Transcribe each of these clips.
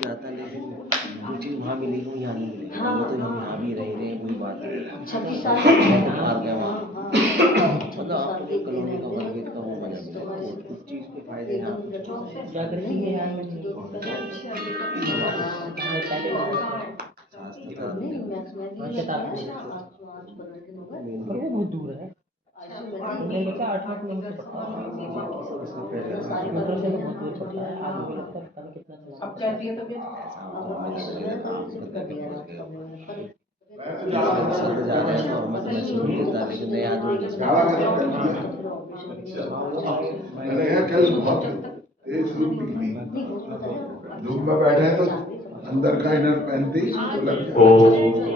जाता, लेकिन जो चीज़ वहाँ मिलेगी वो यहाँ नहीं मिलेगी। वो तो हम यहाँ भी रह रहे हैं, कोई बात नहीं। 26 साल मार गया वहाँ, मतलब आपको कॉलोनी का वर्ग का वो बना दिया, तो उस चीज़ के फायदे हैं आपको। क्या करेंगे यहाँ में पर वो बहुत दूर है। मैंने देखा 8-9 किलोमीटर पड़ता है, स्कूटर से तो बहुत दूर पड़ता है। आगे भी लगता है पता नहीं कितना चलाना पड़ता है। सत्य जा रहा है तो हमें तो महसूस नहीं होता, लेकिन नए आदमी मैंने यहाँ कल बहुत तेज धूप निकली, धूप में बैठे हैं तो अंदर का इनर पैंती तो लग जाए।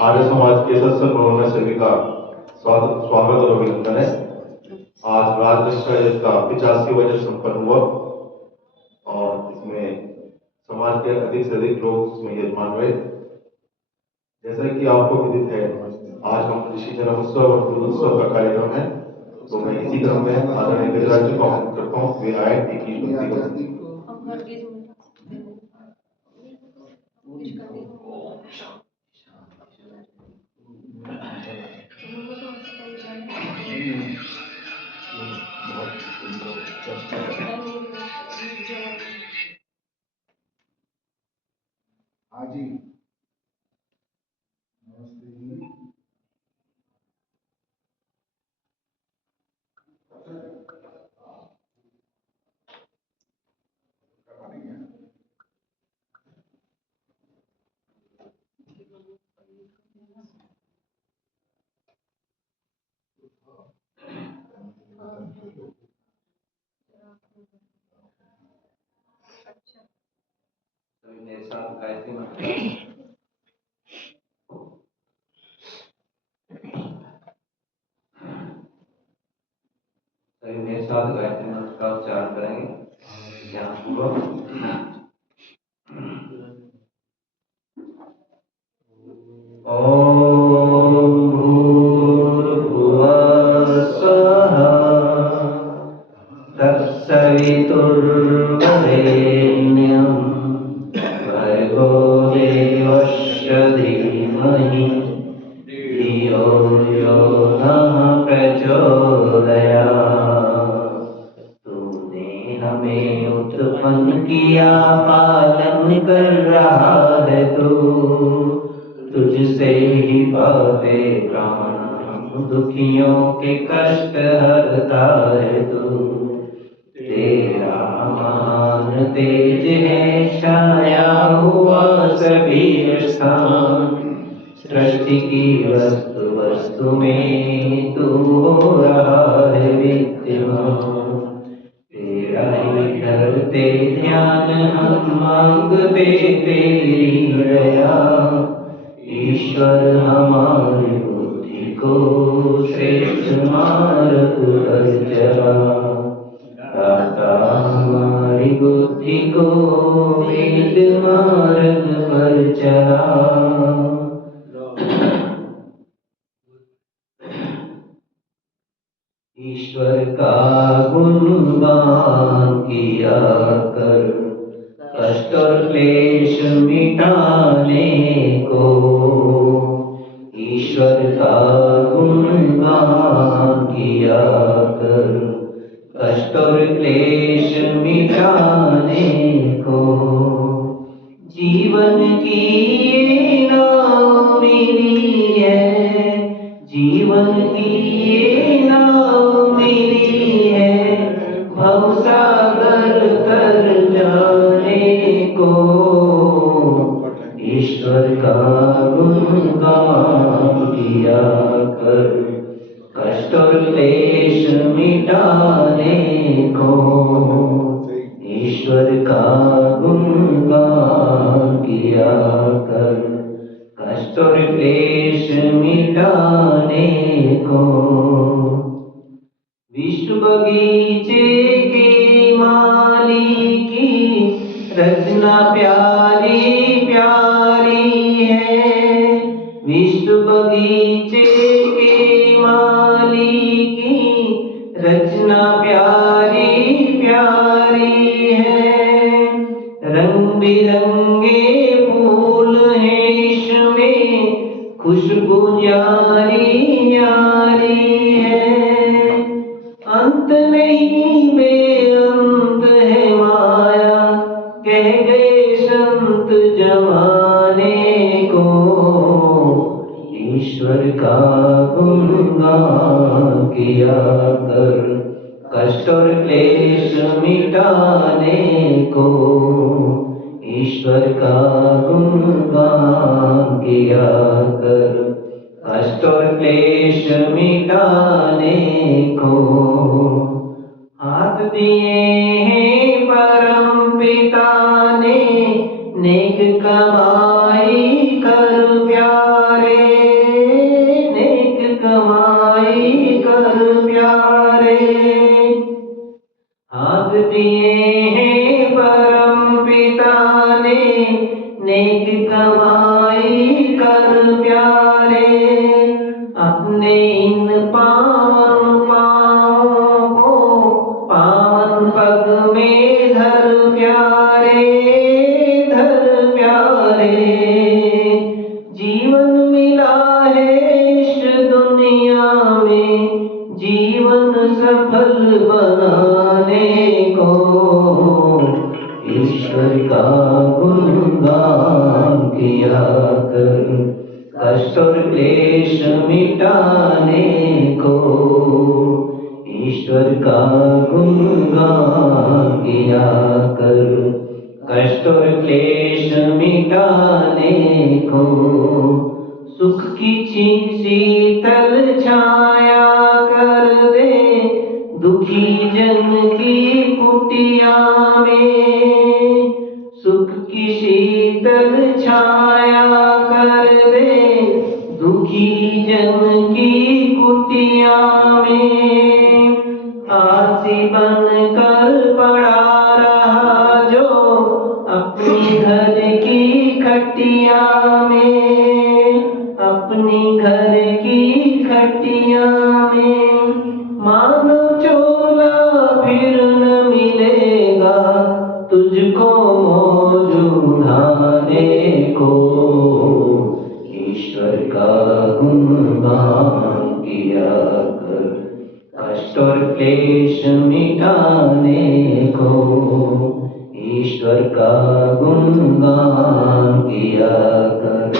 आर्य समाज के सत्संग भवन में सभी का स्वागत और अभिनंदन है। आज राजनिष्ठा का 85वां वर्ष संपन्न हुआ और इसमें समाज के अधिक से अधिक लोग इसमें यजमान हुए। जैसा कि आपको विदित है, आज हम ऋषि जन्म उत्सव और दूध उत्सव का कार्यक्रम है, तो मैं इसी क्रम में आदरणीय गजराज जी को आमंत्रित करता हूँ। वे आए एक ही पंक्ति को। हाँ जी, नमस्ते जी। मेरे साथ गायत्री मंत्र मेरे साथ गायत्री मंत्र का उच्चारण करेंगे ध्यानपूर्वक। ओम भूर्भुवः स्वः तत्सवितुर्वरेण्यं भर्गो देवस्य धीमहि धियो यो नः प्रचोदयात्। तूने हमें उत्पन्न किया, पालन कर रहा है तू, तुझसे ही पाते प्राण हम, दुखियों के कष्ट हरता है तू। तेरा महान तेज है, छाया हुआ सभी स्थान, सृष्टि की वस्तु वस्तु में तू हो रहा है विद्यमान। तेरा ही करते ध्यान हम, मांगते तेरी दया। ईश्वर हमारी बुद्धि को श्रेष्ठ मार्ग पर चला, दाता हमारी बुद्धि को वेद मार्ग पर चला। ईश्वर का गुणगान किया कर, कष्ट और क्लेश मिटाने को। ईश्वर का गुणगान किया कर, कष्ट और क्लेश मिटाने को। जीवन की ये नाव मिली है, जीवन की ये नाव मिली है, भवसागर तर जाने को। ईश्वर का गुणगान किया कर, कष्ट और क्लेश मिटाने को। ईश्वर का गुणगान किया कर, कष्ट और क्लेश मिटाने को। विश्व बगीचे के माली की रचना प्यारी प्यारी है। विश्व बगीचे के माली की रचना प्यारी प्यारी बिरंगे फूल हैं इसमें, खुशबू न्यारी न्यारी है। अंत नहीं बेअंत है माया, कह गए संत जमाने को। ईश्वर का गुणगान किया कर, कष्ट और क्लेश मिटाने को। ईश्वर का गुणगान किया कर, कष्ट और क्लेश मिटाने को। हाथ दिए हैं परम पिता ने, नेक कमाई कर प्यारे, नेक कमाई कर प्यारे। हाथ दिए हैं परम पिता ने, नेक कमाई कर प्यारे। अपने इन पावन पाँवों को पावन पग में धर प्यारे, धर प्यारे। जीवन मिला है इस दुनिया में, जीवन सफल बनाने को। ईश्वर का गुणगान किया कर, कष्ट और क्लेश मिटाने को। ईश्वर का गुणगान किया कर, कष्ट और क्लेश मिटाने को। सुख की शीतल छाया कर दे, दुखी जन की कुटिया में। सुख की शीतल छाया कर दे, दुखी जन की कुटिया में। आलसी बन कर पड़ा रहा जो अपनी घर की खटिया में, अपनी घर की खटिया में। मानो चोला फिर न मिलेगा तुझको मौज उड़ाने को। ईश्वर का गुणगान किया कर, कष्ट और क्लेश मिटाने को। ईश्वर का गुणगान किया कर,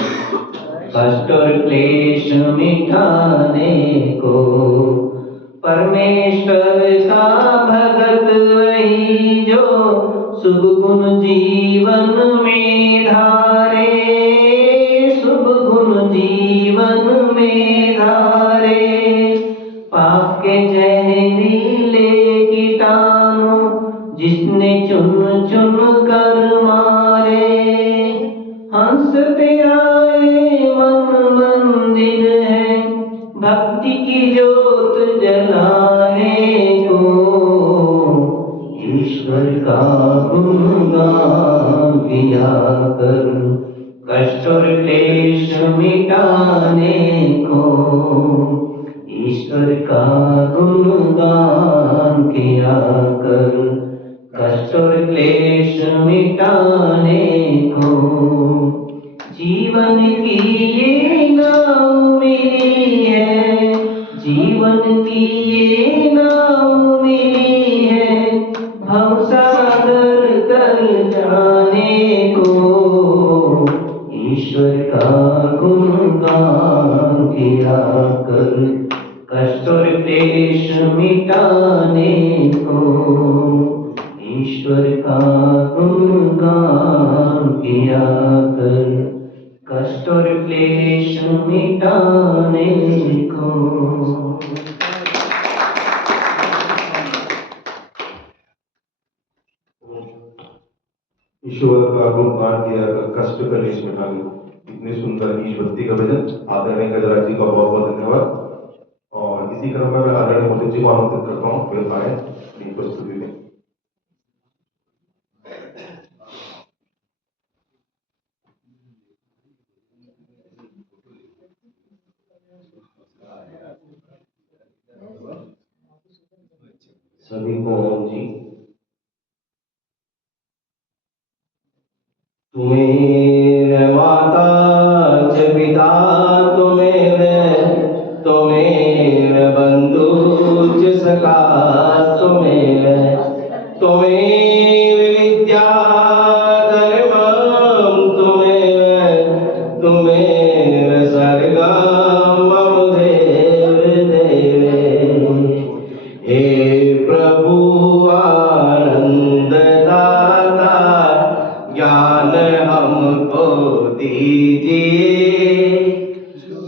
कष्ट और क्लेश मिटाने को। परमेश्वर का भगत वही जो शुभ गुण जीवन में धारे, शुभ गुण जीवन में धारे। पाप के जहरीले कीटाणु जिसने चुन चुन कर मारे। हंस तेरा ये मन मंदिर है, भक्ति की ज्योत जलाने को। ईश्वर का गुणगान किया कर, कष्ट और क्लेश मिटाने को। ईश्वर का गुणगान किया कर, कष्ट और क्लेश मिटाने को। जीवन की ये नाव मिली है, जीवन की ये नाव मिली है, भवसागर तर जाने को। ईश्वर का गुणगान किया कर, कष्ट और क्लेश मिटाने को। ईश्वर का गुणगान किया कर, कष्ट और क्लेश मिटाने को। ईश्वर का गुणगान किया कर, कष्ट क्लेश मिटाने को। इतनी सुंदर ईश भक्ति का भजन आदरणीय गजराज जी का बहुत बहुत धन्यवाद। और इसी क्रम में मैं आदरणीय मोदी जी को आमंत्रित करता हूँ, वे आए अपनी प्रस्तुति में। सभी को ओम जी। तुम्हें माता च पिता तुम्हें बंधु च सखा तुम्हें विद्या धर्मं तुम्हें सर्गम मम देव हे प्रभु आनंद दाता ज्ञान हमको दीजिए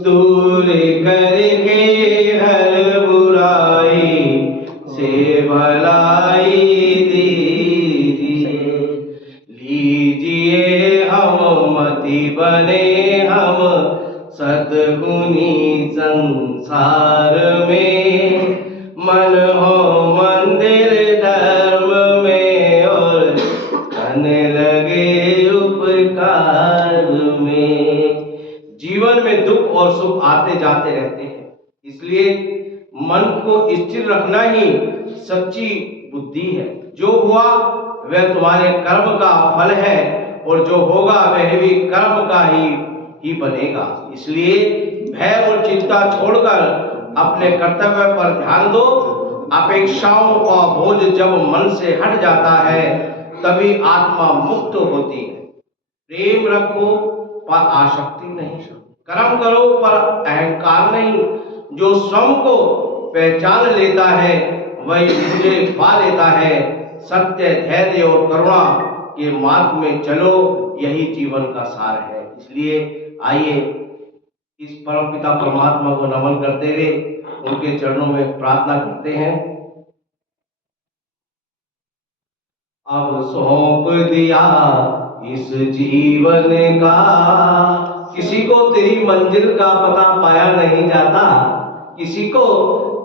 दूर करके हर बुराई से भलाई दीजिए लीजिए हम मति बने हम सद्गुनी संसार में मन हो मंदिर धर्म में और करने लगे उपकार में। जीवन में दुख और सुख आते जाते रहते हैं, इसलिए मन को स्थिर रखना ही सच्ची बुद्धि है। जो हुआ वह तुम्हारे कर्म का फल है और जो होगा वह भी कर्म का ही बनेगा। इसलिए भय और चिंता छोड़कर अपने कर्तव्य पर ध्यान दो। अपेक्षाओं का बोझ जब मन से हट जाता है तभी आत्मा मुक्त होती है। प्रेम रखो पर आसक्ति नहीं, कर्म करो पर अहंकार नहीं। जो स्वयं को पहचान लेता है वही मुझे पा लेता है। सत्य, धैर्य और करुणा के मार्ग में चलो, यही जीवन का सार है। इसलिए आइए इस परमपिता परमात्मा को नमन करते हुए उनके चरणों में प्रार्थना करते हैं। अब सौंप दिया इस जीवन का, किसी को तेरी मंजिल का पता पाया नहीं जाता, किसी को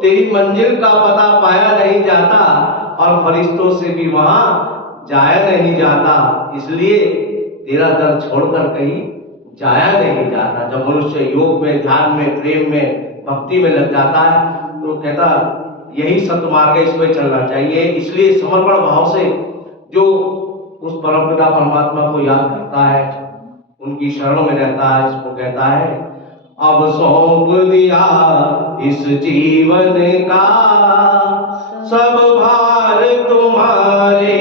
तेरी मंजिल का पता पाया नहीं जाता और फरिश्तों से भी वहां जाया नहीं जाता। इसलिए तेरा दर छोड़कर कहीं जाया नहीं जाता। जब मनुष्य योग में, ध्यान में, प्रेम में, भक्ति में लग जाता है तो कहता यही सतमार्ग है, इसमें चलना चाहिए। इसलिए समर्पण भाव से जो उस परमपिता परमात्मा को याद करता है, उनकी शरणों में रहता है, इसको कहता है अब सौंप दिया इस जीवन का, सब भार तुम्हारे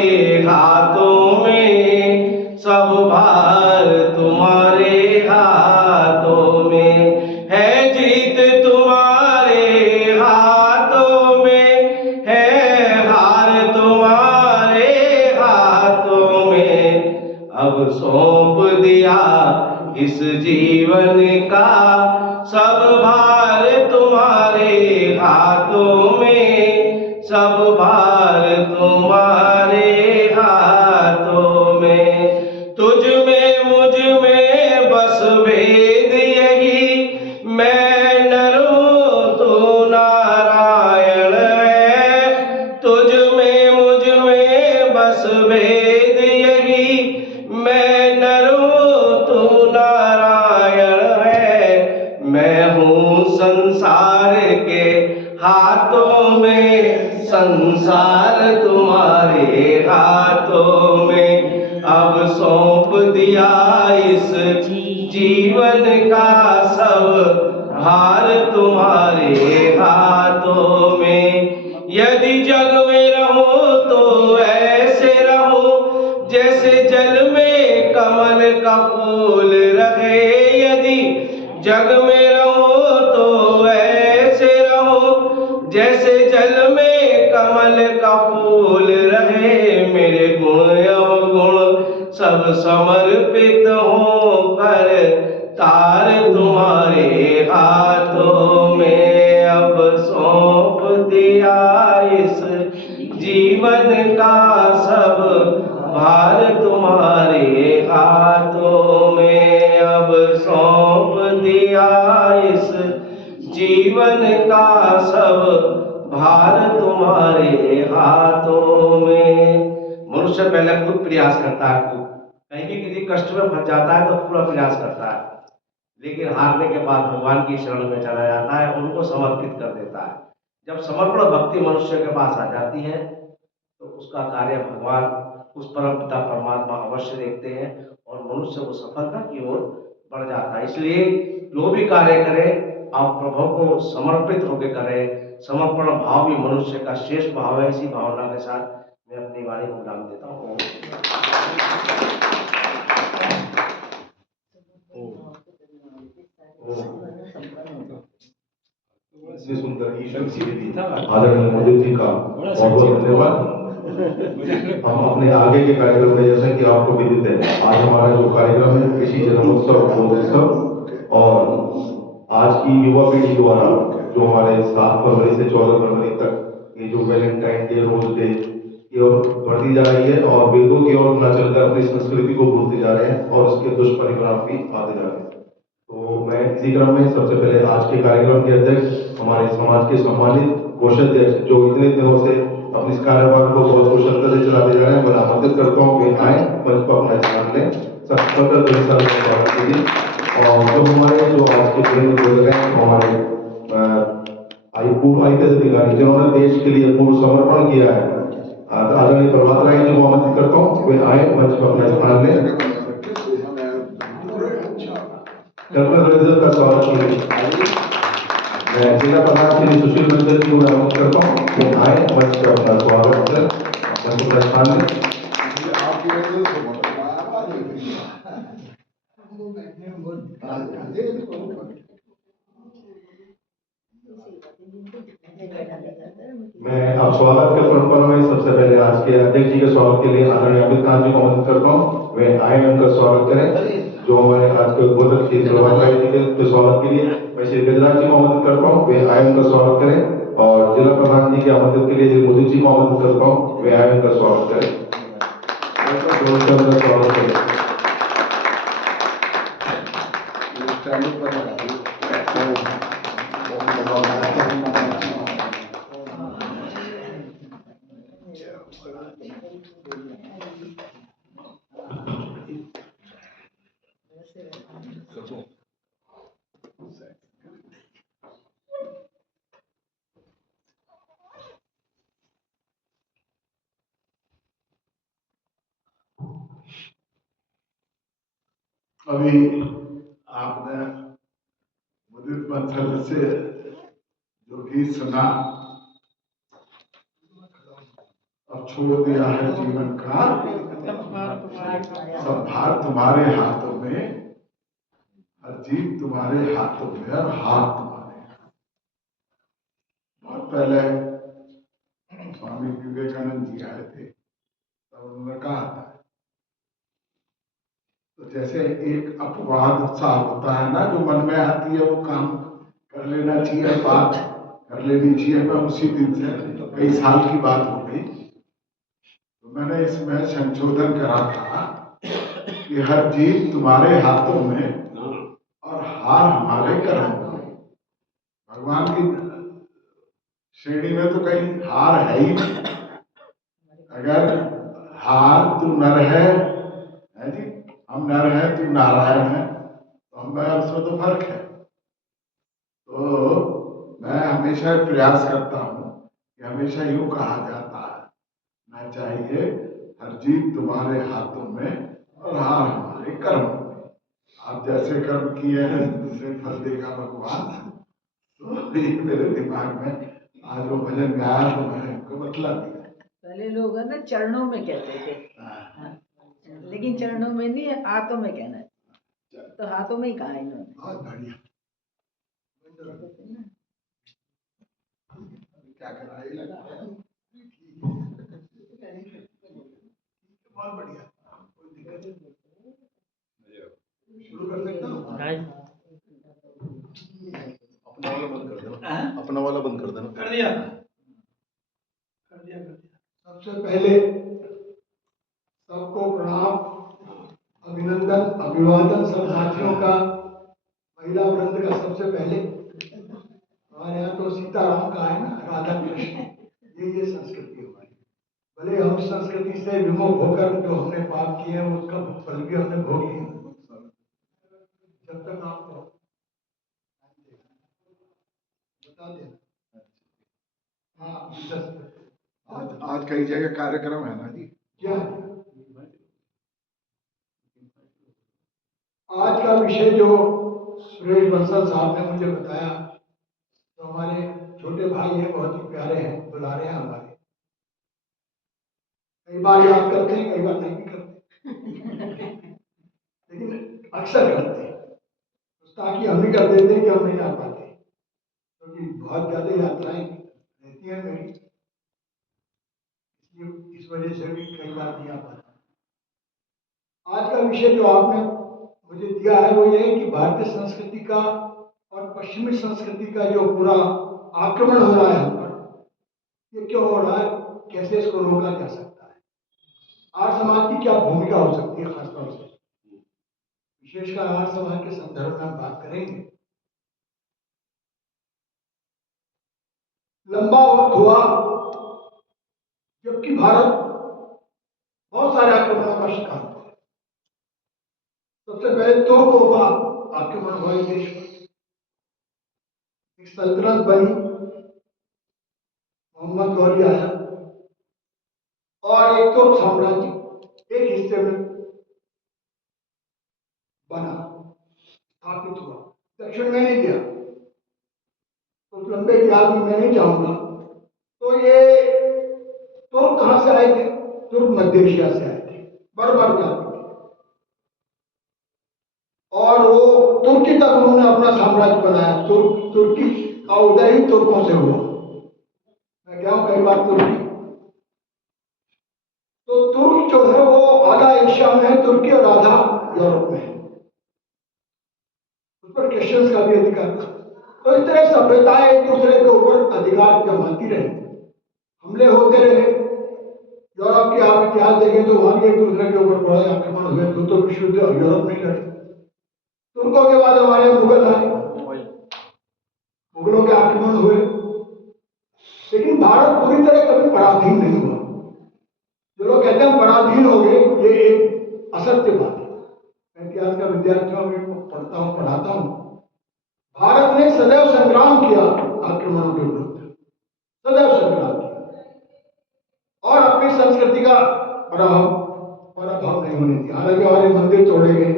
हाथों में, सब भार तुम्हारे हाथों में है, जीत तुम्हारे हाथों में है, हार तुम्हारे हाथों में। अब सौंप दिया इस जीवन का, सब भार तुम्हारे हाथों में, सब भार तुम्हारे हाथों में। तुझ में मुझ में बस भेद यही, मैं नर हूं तू नारायण है। तुझ में मुझ में बस भेद यही, मैं नर हूं तू नारायण है। मैं हूँ संसार के हाथों में, संसार तुम्हारे हाथों में। अब सौंप दिया इस जीवन का, सब भार तुम्हारे हाथों में। यदि जग में रहो तो ऐसे रहो जैसे जल में कमल का फूल रहे। यदि जग में रहो तो ऐसे रहो जैसे जल में कमल का फूल रहे। मेरे गुण अवगुण सब समर्पित हो कर, तार तुम्हारे हाथों में। अब सौंप दिया इस जीवन का, सब भार तुम्हारे हाथों में। अब सौंप दिया इस जीवन का, सब भार तुम्हारे हाथों में। मनुष्य पहले खुद प्रयास करता है, कहीं भी किसी कष्ट में फंस जाता है तो पूरा प्रयास करता है, लेकिन हारने के बाद भगवान की शरण में चला जाता है, उनको समर्पित कर देता है। जब समर्पण भक्ति मनुष्य के पास आ जाती है तो उसका कार्य भगवान उस परम पिता परमात्मा अवश्य देखते हैं और मनुष्य वो सफलता की ओर बढ़ जाता है। इसलिए जो भी कार्य करें आप प्रभु को समर्पित होकर करें। समर्पण भाव भी मनुष्य का श्रेष्ठ भाव है। इसी भावना के साथ मैं अपनी वाणी को विराम देता हूँ। इतनी सुंदर ईश्वर की विधि आदरणीय मोदी जी का बहुत बहुत धन्यवाद। हम अपने आगे के कार्यक्रम में, जैसा कि आपको विदित है, आज हमारा जो कार्यक्रम है कृषि जन्मोत्सव महोत्सव, और आज की युवा पीढ़ी द्वारा जो हमारे 7 फरवरी से 14 फरवरी तक ये जो वैलेंटाइन डे, रोज डे की ओर बढ़ती जा रही है और वेदों की ओर न चलकर अपनी संस्कृति को भूलते जा रहे हैं और उसके दुष्परिणाम भी आते जा रहे हैं। तो मैं इसी क्रम में सबसे पहले आज के कार्यक्रम के अध्यक्ष, हमारे समाज के सम्मानित कोषाध्यक्ष जो इतने दिनों से अपने इस कार्यभार को बहुत कुशलता से चलाते जा रहे हैं, मैं आमंत्रित करता हूँ कि आए, मंच पर अपना स्थान लें। सबसे पहले स्वागत कीजिए। और जो हमारे जो आज के दिन में जुड़ गए हैं, हमारे पूर्व IPS अधिकारी जिन्होंने देश के लिए पूर्ण समर्पण किया है, आदरणीय प्रभात राय जी को आमंत्रित करता हूँ, वे आए, मंच पर अपना स्थान लें। का स्वागत कीजिए। मैं जिला प्रधान श्री सुशील रंजन जी को आमंत्रित करता हूँ, वो आए, मंच पर अपना स्वागत करें, मंच पर स्थान लें। मैं अब स्वागत के परंपरा में सबसे पहले आज के अध्यक्ष जी के स्वागत के लिए आदरणीय अमित खान जी को आमंत्रित करता हूँ, वे आए, उनका स्वागत करें। जो हमारे आज के उद्बोधक श्री प्रभात राय जी के स्वागत के लिए मैं श्री गजराज जी को आमंत्रित करता हूँ, वे आए, उनका स्वागत करें। और जिला प्रधान जी के आमंत्रित के लिए श्री मोदी जी को आमंत्रित करता हूँ, वे आए, उनका स्वागत करें। स्वागत करें। अभी आपने मुदित बंसल से जो गीत सुना, अब छोड़ दिया है जीवन का सब भार तुम्हारे हाथों में, हर जीत तुम्हारे हाथों में और हाथ तुम्हारे। बहुत पहले स्वामी विवेकानंद जी आए थे, तब उन्होंने कहा था, तो जैसे एक अपवाद सा होता है ना, जो मन में आती है वो काम कर लेना चाहिए, बात कर लेनी चाहिए। मैं उसी दिन से कई साल की बात हो गई, तो मैंने इसमें संशोधन करा था कि हर जीत तुम्हारे हाथों में और हार हमारे कर्मों में। भगवान की श्रेणी में तो कहीं हार है ही नहीं। अगर हार तू नर है जी, हम नर हैं, तू नारायण है, तो हमें उसमें तो फर्क है। तो मैं हमेशा प्रयास करता हूँ कि हमेशा यूं कहा जाता है ना चाहिए, हर जीत तुम्हारे हाथों में और हार हमारे कर्मों में। आप जैसे कर्म किए हैं उससे फल देगा भगवान। तो ये मेरे दिमाग में आज वो भजन गाया तो मैंने उनको बतला दिया। पहले लोग है ना चरणों में कहते थे, लेकिन चरणों में नहीं, हाथों में कहना है, तो हाथों में ही कहा इन्होंने। बहुत बढ़िया। क्या करा, ये लगा बहुत बढ़िया, कोई दिक्कत नहीं। शुरू कर सकता हूँ। अपना वाला बंद कर देना, अपना वाला बंद कर देना। कर दिया कर दिया। सबसे पहले सबको प्रणाम, अभिनंदन, अभिवादन सब साथियों का, महिला वृंद का। सबसे पहले हमारे यहाँ तो सीताराम का है ना, राधा कृष्ण, ये संस्कृति हमारी। भले हम संस्कृति से विमुख होकर जो हमने पाप किए हैं उसका फल भी हमने भोग लिया। जब तक आप बता दें। हाँ, आज कई जगह कार्यक्रम है ना जी। क्या आज का विषय जो सुरेश बंसल साहब ने मुझे बताया, तो हमारे छोटे भाई हैं, बहुत ही प्यारे हैं, दुलारे हैं हमारे। कई बार याद करते हैं, कई बार नहीं भी करते, लेकिन अक्सर करते हैं, ताकि हम ही कर देते हैं कि हम नहीं आ पाते, क्योंकि बहुत ज़्यादा यात्राएं रहती हैं मेरी, इसलिए इस वजह से भी कई बार नहीं आ पाता। आज का विषय जो आपने मुझे दिया है वो ये है कि भारतीय संस्कृति का और पश्चिमी संस्कृति का जो पूरा आक्रमण हो रहा है हम पर, ये क्यों हो रहा है, कैसे इसको रोका जा सकता है, आर्य समाज की क्या भूमिका हो सकती है, खासतौर से विशेषकर आर्य समाज के संदर्भ में हम बात करेंगे। लंबा वक्त हुआ जबकि भारत बहुत सारे आक्रमणों का शिकार हुआ। सबसे पहले तुर्कों का आक्रमण हुआ इस देश पर, एक सल्तनत बनी, मोहम्मद गौरी आया और एक तुर्क साम्राज्य एक हिस्से में बना, स्थापित हुआ, दक्षिण में नहीं गया। तो लंबे इतिहास में मैं नहीं जाऊंगा। तो ये तुर्क कहाँ से आए थे? तुर्क मध्य एशिया से आए थे, बर्बर जाति थे, और वो तुर्की तक उन्होंने अपना साम्राज्य बनाया। तुर्की का उदय ही तुर्कों से हुआ। मैं गया हूं कई बार तुर्की। तो तुर्क जो है वो आधा एशिया में है, तुर्की, और आधा यूरोप में है। उस पर क्रिश्चियंस का भी अधिकार था। तो इस तरह सभ्यताएं एक दूसरे के ऊपर अधिकार जमाती रहे, हमले होते रहे। यूरोप के आप इतिहास देखें तो वहां भी एक दूसरे के ऊपर बड़े आक्रमण हुए, तो विश्व युद्ध यूरोप में लड़े। तुर्कों के बाद हमारे मुगल आए, मुगलों के आक्रमण हुए, लेकिन भारत पूरी तरह कभी पराधीन नहीं हुआ। जो लोग कहते हैं पराधीन हो गए, ये एक असत्य बात है। मैं इतिहास का विद्यार्थियों में पढ़ाता हूँ। भारत ने सदैव संग्राम किया आक्रमणों के विरुद्ध, सदैव संग्राम किया, और अपनी संस्कृति का प्रभाव और अभाव नहीं होने दिया। हालांकि हमारे मंदिर तोड़े गए,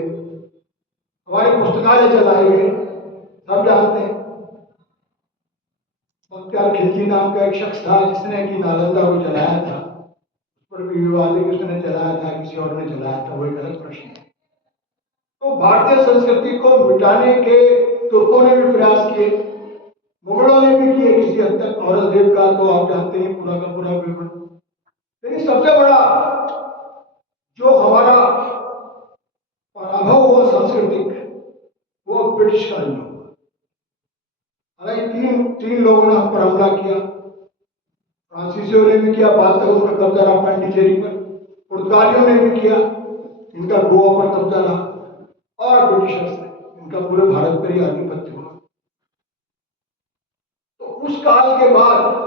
हमारे पुस्तकालय जलाए गए, सब जानते हैं। बख्तियार खिलजी नाम का एक शख्स था जिसने कि नालंदा को जलाया था, उस पर भी विवाद है कि उसने जलाया था किसी और ने जलाया था, वो एक अलग प्रश्न है। तो भारतीय संस्कृति को मिटाने के तुर्कों ने भी प्रयास किए, मुगलों ने भी किए किसी हद तक। औरंगजेब का तो आप जानते हैं पूरा का पूरा विवरण। लेकिन सबसे बड़ा जो हमारा पराभव हुआ सांस्कृतिक, वो ब्रिटिश काल में हुआ। हालांकि तीन लोगों ने हम पर हमला किया। फ्रांसीसियों ने भी किया, बाद तक उनका कब्जा रहा पांडिचेरी पर। पुर्तगालियों ने भी किया, इनका गोवा पर कब्जा रहा, और ब्रिटिशर्स ने, इनका पूरे भारत पर ही आधिपत्य हुआ। तो उस काल के बाद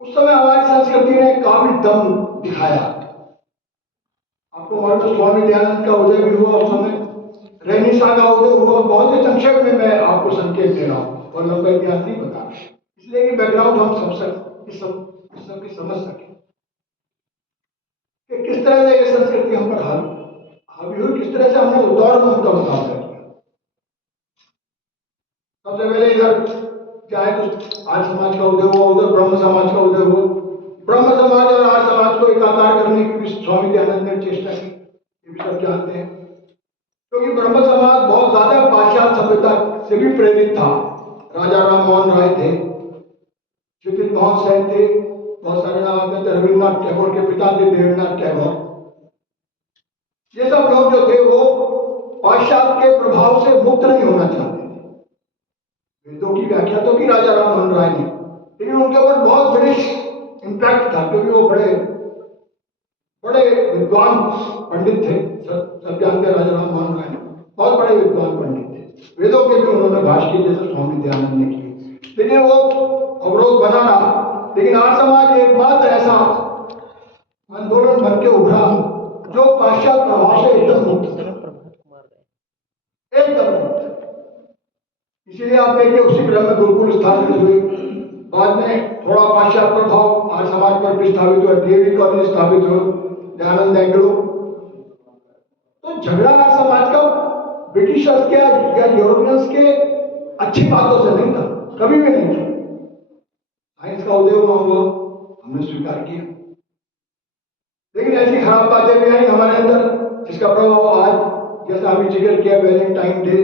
उस समय हमारी संस्कृति ने काफी दम दिखाया। आपको मालूम है स्वामी दयानंद का उदय भी हुआ उस समय, रेनेसां का उदय हुआ। बहुत ही संक्षेप में मैं आपको संकेत दे रहा हूँ और लंबा इतिहास नहीं बता, इसलिए कि बैकग्राउंड हम सबकी समझ सके कि किस तरह से ये संस्कृति हम पर हावी हुई, किस तरह से हमने उद्दौर में उनका मुकाबला किया। सबसे पहले इधर चाहे तो आर्य समाज का उदय हुआ, उधर ब्रह्म समाज का उदय हुआ। ब्रह्म समाज और आर्य समाज को एकाकार करने की भी स्वामी दयानंद ने चेष्टा की, ये भी सब जानते हैं। क्योंकि ब्रह्म समाज बहुत ज्यादा पाश्चात्य सभ्यता से भी प्रेरित था। राजा राम मोहन राय थे, क्षितिज मोहन सेन थे, बहुत सारे नाम आते थे, रविन्द्रनाथ टैगोर के पिता थे देवेंद्रनाथ टैगोर। ये सब लोग जो थे वो पाश्चात्य के प्रभाव से मुक्त नहीं होना चाहते थे। वेदों की व्याख्या तो की राजा राम मोहन राय ने, लेकिन उनके ऊपर बहुत ब्रिटिश इम्पैक्ट था, क्योंकि वो बड़े विद्वान पंडित थे। सब जानते हैं राजा राम मोहन राय बहुत बड़े विद्वान पंडित थे, वेदों के भी उन्होंने भाष्य किए जैसे स्वामी दयानंद ने किए, लेकिन वो अवरोध बना रहा। लेकिन आर्य समाज एकमात्र ऐसा आंदोलन बन के उभरा जो पाश्चात्य प्रभाव से एकदम मुक्त था, एकदम मुक्त। इसीलिए आप देखिए उसी क्रम में गुरुकुल स्थापित हुए, बाद में थोड़ा पाश्चात्य प्रभाव आर्य समाज पर भी स्थापित हुआ, डीएवी कॉलेज स्थापित हुए, दयानंद एंग्लो। तो झगड़ा समाज का ब्रिटिशर्स के या यूरोपियंस के अच्छी बातों से नहीं था, कभी भी नहीं था। साइंस का उदय हुआ, हमने स्वीकार किया, लेकिन ऐसी खराब बातें भी आई हमारे अंदर जिसका प्रभाव आज, जैसा अभी जिक्र किया, वैलेंटाइन डे,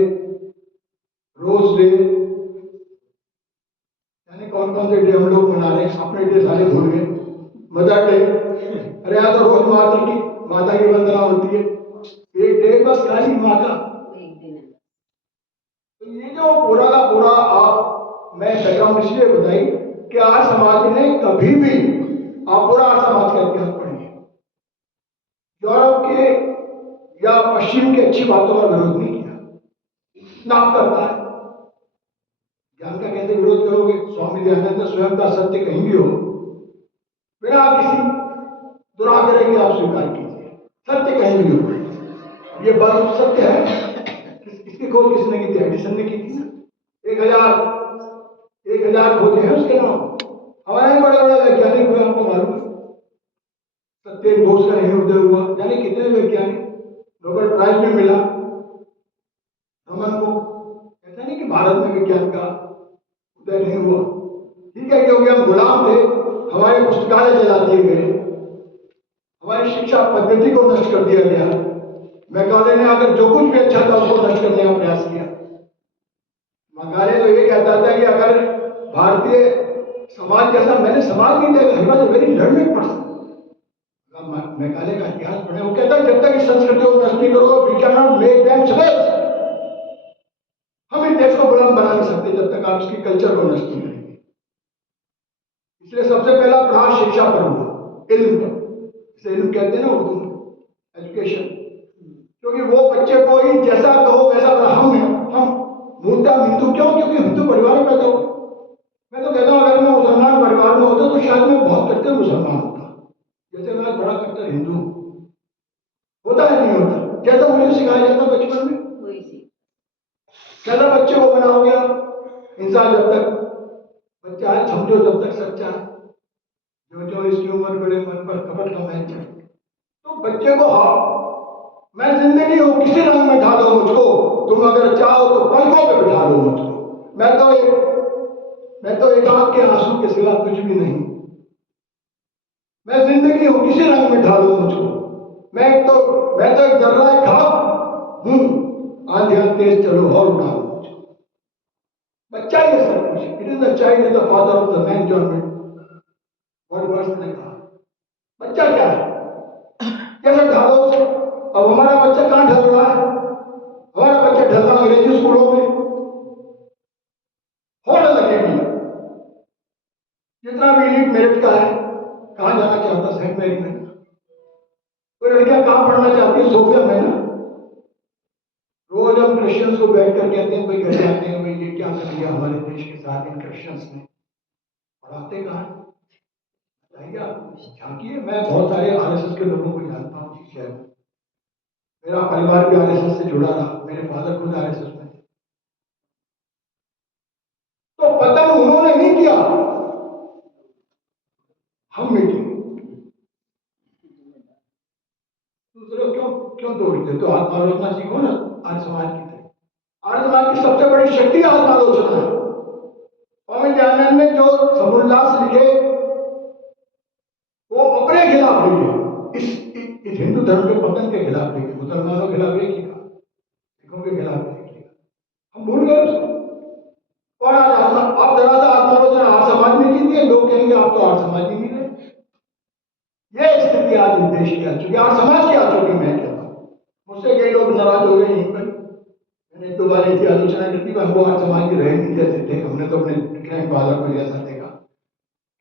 रोज डे, यानी कौन कौन से डे हम लोग मना रहे हैं, अपने डे सारे भूल गए। मदर डे, अरे यहाँ तो रोज माता की वंदना होती है, एक डे बस खाली माँ का। तो ये जो पूरा का पूरा मैं बैकग्राउंड इसलिए बताई कि आज समाज ने कभी भी, आप पूरा समाज का इतिहास पढ़िए, यूरोप के या पश्चिम की अच्छी बातों का विरोध नहीं किया, नाप करता है। ज्ञान का कैसे विरोध करोगे? स्वामी दयानंद स्वयं का सत्य कहीं भी हो, बिना किसी दुराग्रह के आप स्वीकार कीजिए, सत्य कहीं भी हो। ये बात सत्य है, इसकी खोज किसने की थी? एडिसन ने की थी ना। 1000 खोजे हैं उसके नाम। हमारे बड़े बड़े वैज्ञानिक हुए, आपको मालूम है, सत्येंद्र बोस का नहीं उदय हुआ, यानी कितने वैज्ञानिक, नोबेल प्राइज भी मिला रमन को। कहते नहीं कि भारत में विज्ञान का उदय नहीं हुआ, ठीक है, क्योंकि हम गुलाम थे, हमारे पुस्तकालय जला दिए गए, हमारी शिक्षा पद्धति को नष्ट कर दिया गया। मैकाले ने आकर जो कुछ भी अच्छा था उसको नष्ट करने का प्रयास किया। मैकाले तो ये कहता था कि अगर भारतीय समाज जैसा, मैंने समाज नहीं देखा, he was a very learned person. Macaulay का इतिहास पढ़े, वो कहता है जब तक इस संस्कृति को नष्ट नहीं करो, we can not make them slaves. हम इस देश को गुलाम बना नहीं सकते जब तक आप इसकी कल्चर को नष्ट नहीं करेंगे। इसलिए सबसे पहला प्रहार शिक्षा पर हुआ, इल्म पर, इसे इल्म कहते हैं ना उर्दू में, एजुकेशन। क्योंकि वो बच्चे को ही जैसा कहो वैसा करो। हम मूलतः हिंदू क्यों? क्योंकि हिंदू परिवार में पैदा हो। मैं तो कहता हूँ अगर मैं मुसलमान परिवार में होता तो शायद मैं बहुत कट्टर मुसलमान होता, जैसे मैं बड़ा कट्टर हिंदू होता है, नहीं होता, जैसा मुझे सिखाया जाता बचपन में। कहता बच्चे को बनाओगे आप इंसान, जब तक बच्चा है समझो जब तक सच्चा है, जो इसकी उम्र बड़े मन पर कपट का मैच है। तो बच्चे को मैं जिंदगी हूं, किसी रंग में ढालो मुझको, तुम अगर चाहो तो पलकों पे बिठा लो मुझको। मैं तो एक आंख के आंसू के सिवा कुछ भी नहीं। मैं जिंदगी हूं, किसी रंग में ढालो मुझको। मैं तो एक जर्रा खाक हूं, आंधियां तेज चलो और उड़ा लो मुझको। बच्चा ही है सब कुछ। It is the child is the father of the man, John Wordsworth ने कहा। बच्चा क्या है? कैसे ढालो उसे? अब हमारा बच्चा कहां ढल रहा है? हमारा बच्चा ढल रहा अंग्रेजी स्कूलों में, होड़ लगेगी। जितना भी एलीट मेरिट का है, कहां जाना चाहता? सेंट मैरी में। कोई लड़कियां कहां पढ़ना चाहती है? सोफिया में ना। रोज हम क्रिश्चियंस को बैठ कर कहते हैं, भाई घर जाते हैं, भाई ये क्या कर लिया हमारे देश के साथ इन क्रिश्चियंस ने। पढ़ाते कहां? बताइए आप, झांकिए। मैं बहुत सारे आरएसएस के लोगों को जानता हूँ इस शहर में। मेरा परिवार भी आरएसएस से जुड़ा रहा, मेरे फादर खुद आरएसएस में थे। तो पतन उन्होंने नहीं किया, हम मिटे। दूसरे क्यों दोषते? तो आत्मालोचना सीखो ना आज समाज की तरह। आज समाज की सबसे बड़ी शक्ति आत्मालोचना है। स्वामी दयानंद ने जो सबुल्लास लिखे वो अपने खिलाफ लिखे, इस हिंदू धर्म के पतन के खिलाफ लिखे। मुसलमानों के खिलाफ एक लिखा, सिखों के खिलाफ एक लिखा, हम भूल गए उसको। और आज आप जरा सा आत्मालोचना आज समाज में कीजिए, लोग कहेंगे आप तो आज समाज ही नहीं रहे। ये स्थिति आज इस देश की आ चुकी, आज समाज की आ चुकी। मैं कहता हूँ, मुझसे कई लोग नाराज हो गए यहीं पर। मैंने 2 बार ऐसी आलोचना की थी, हम वो आज समाज के रहे नहीं जैसे थे। हमने तो अपने ग्रैंडफादर को जैसा देखा,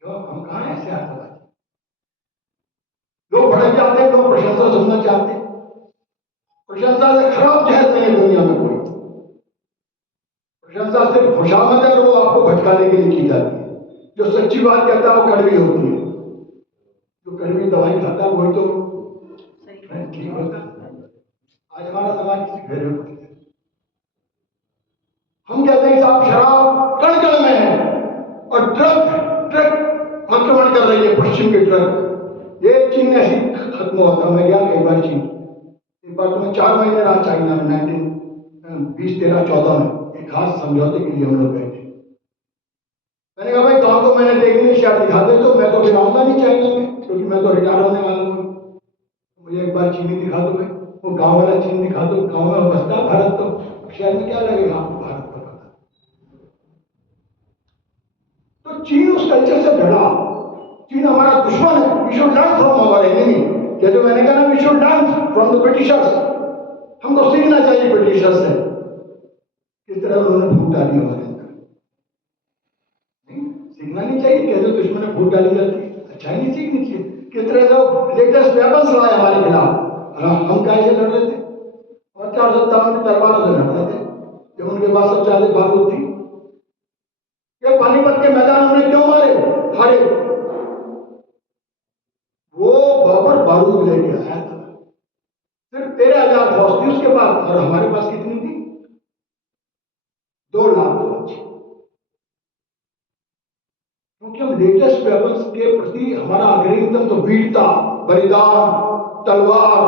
क्यों हम कहाँ ऐसे आज समाज? लोग भड़क जाते हैं, लोग प्रशंसा सुनना चाहते हैं। प्रशंसा से खराब जहर नहीं है दुनिया में कोई। प्रशंसा सिर्फ खुशामद है और वो आपको भटकाने के लिए की जाती है। जो सच्ची बात कहता है वो कड़वी होती है, जो कड़वी दवाई खाता है वही तो ठीक होता है। आज हमारा समाज किसी घर में पड़ गया। हम कहते हैं साहब शराब कण कण में है और ड्रग आक्रमण कर रही है, पश्चिम के ड्रग। ये चीन ऐसी खत्म होता। मैं गया कई बार चीन, एक बार तो मैं 4 महीने रहा चाइना में 1920-13-14 में, एक खास समझौते के लिए हम लोग गए थे। मैंने कहा भाई गाँव तो मैंने देखी नहीं, शायद दिखा दे तो मैं तो फिर आऊंगा नहीं चाइना में, क्योंकि मैं तो रिटायर होने वाला हूँ। मुझे एक बार चीनी दिखा दो भाई, वो गाँव वाला चीनी दिखा दो, गाँव में बसता है भारत, तो शहर में क्या लगेगा आपको भारत का पता। तो चीन उस कल्चर से भिड़ा, चीन हमारा दुश्मन है, we should learn from our enemy. जैसे मैंने कहा ना, we should learn from the Britishers, हमको सीखना चाहिए ब्रिटिशर्स से, किस तरह उन्होंने फूट डाली हमारे अंदर। नहीं, सीखना नहीं चाहिए, कैसे दुश्मन में फूट डाली जाती है, अच्छा ही नहीं सीखनी चाहिए। किस तरह से लेटेस्ट वेपन्स लाए हमारे खिलाफ, हम काय से लड़ रहे थे, और 457 की तलवारों से लड़ रहे थे, जब उनके पास सबसे ज्यादा बारूद थी। ये पानीपत के मैदान में क्यों मारे हारे, वो बाबर बारूद लेके आया था, सिर्फ 13,000 फौज थी उसके पास, और हमारे पास कितनी थी, 2 लाख फौज। क्योंकि हम लेटेस्ट वेपन्स के प्रति हमारा अग्रिम तो वीरता, बलिदान, तलवार,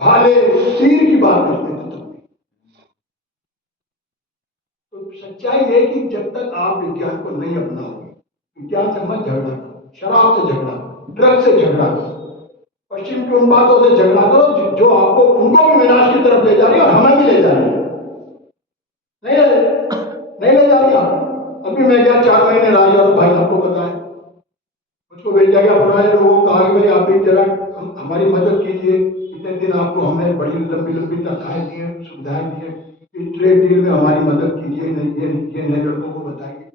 भाले, तीर की बात करते थे। तो सच्चाई है कि जब तक आप विज्ञान को नहीं अपनाओगे, विज्ञान से मत झगड़ा करो, शराब से झगड़ा करो, ड्रग से झगड़ा करो, पश्चिम की उन बातों से झगड़ा करो जो आपको, उनको भी विनाश की तरफ ले जा रही है और हमें भी ले जा रही है। नहीं ले जा रही। अभी मैं गया 4 महीने रहा, और भाई आपको पता है, मुझको भेजा गया पुराने लोगों को, कहा कि भाई आप भी जरा हमारी मदद कीजिए, इतने दिन आपको हमने बड़ी लंबी लंबी तनख्वाहें दी हैं, सुविधाएं दी हैं, इस ट्रेड डील में हमारी मदद कीजिए, ये नए लड़कों को बताइए।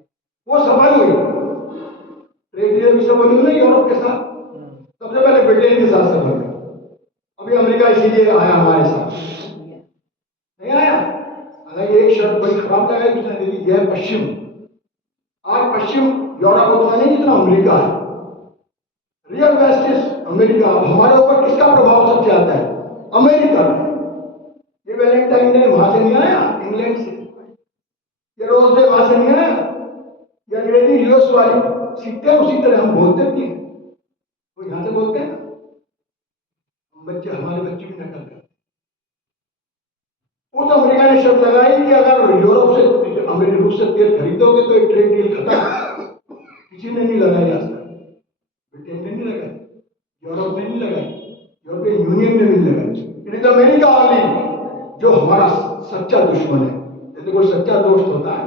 वो सफल हुई, ट्रेड डील भी सफल हुई ना यूरोप के साथ, सबसे पहले ब्रिटेन के साथ सफल हुई। अभी अमेरिका इसीलिए आया हमारे साथ, नहीं आया, हालांकि एक शर्त बड़ी खराब लगाई उसने दे दी, यह पश्चिम। आज पश्चिम यूरोप उतना नहीं जितना अमेरिका है, रियल वेस्ट इज अमेरिका। अब हमारे ऊपर किसका प्रभाव सबसे ज्यादा है, अमेरिका का। ये वैलेंटाइन डे वहां से नहीं आया, इंग्लैंड से, ये रोज डे वहां से नहीं आया, ये अंग्रेजी यूएस वाली सीखते हैं, उसी तरह हम बोलते भी हैं, वो यहां से बोलते हैं, बच्चे, हमारे बच्चे भी नकल करते हैं। उस अमेरिका ने शर्त लगाई कि अगर यूरोप से, अमेरिका रूस से तेल खरीदोगे तो एक ट्रेड डील खत्म। किसी ने नहीं लगाई आज तक, ब्रिटेन ने नहीं लगाई, यूरोप ने नहीं लगाई, यूरोपियन यूनियन ने नहीं लगाई। इट इज अमेरिका ओनली जो हमारा सच्चा दुश्मन है। जैसे कोई सच्चा दोस्त होता है,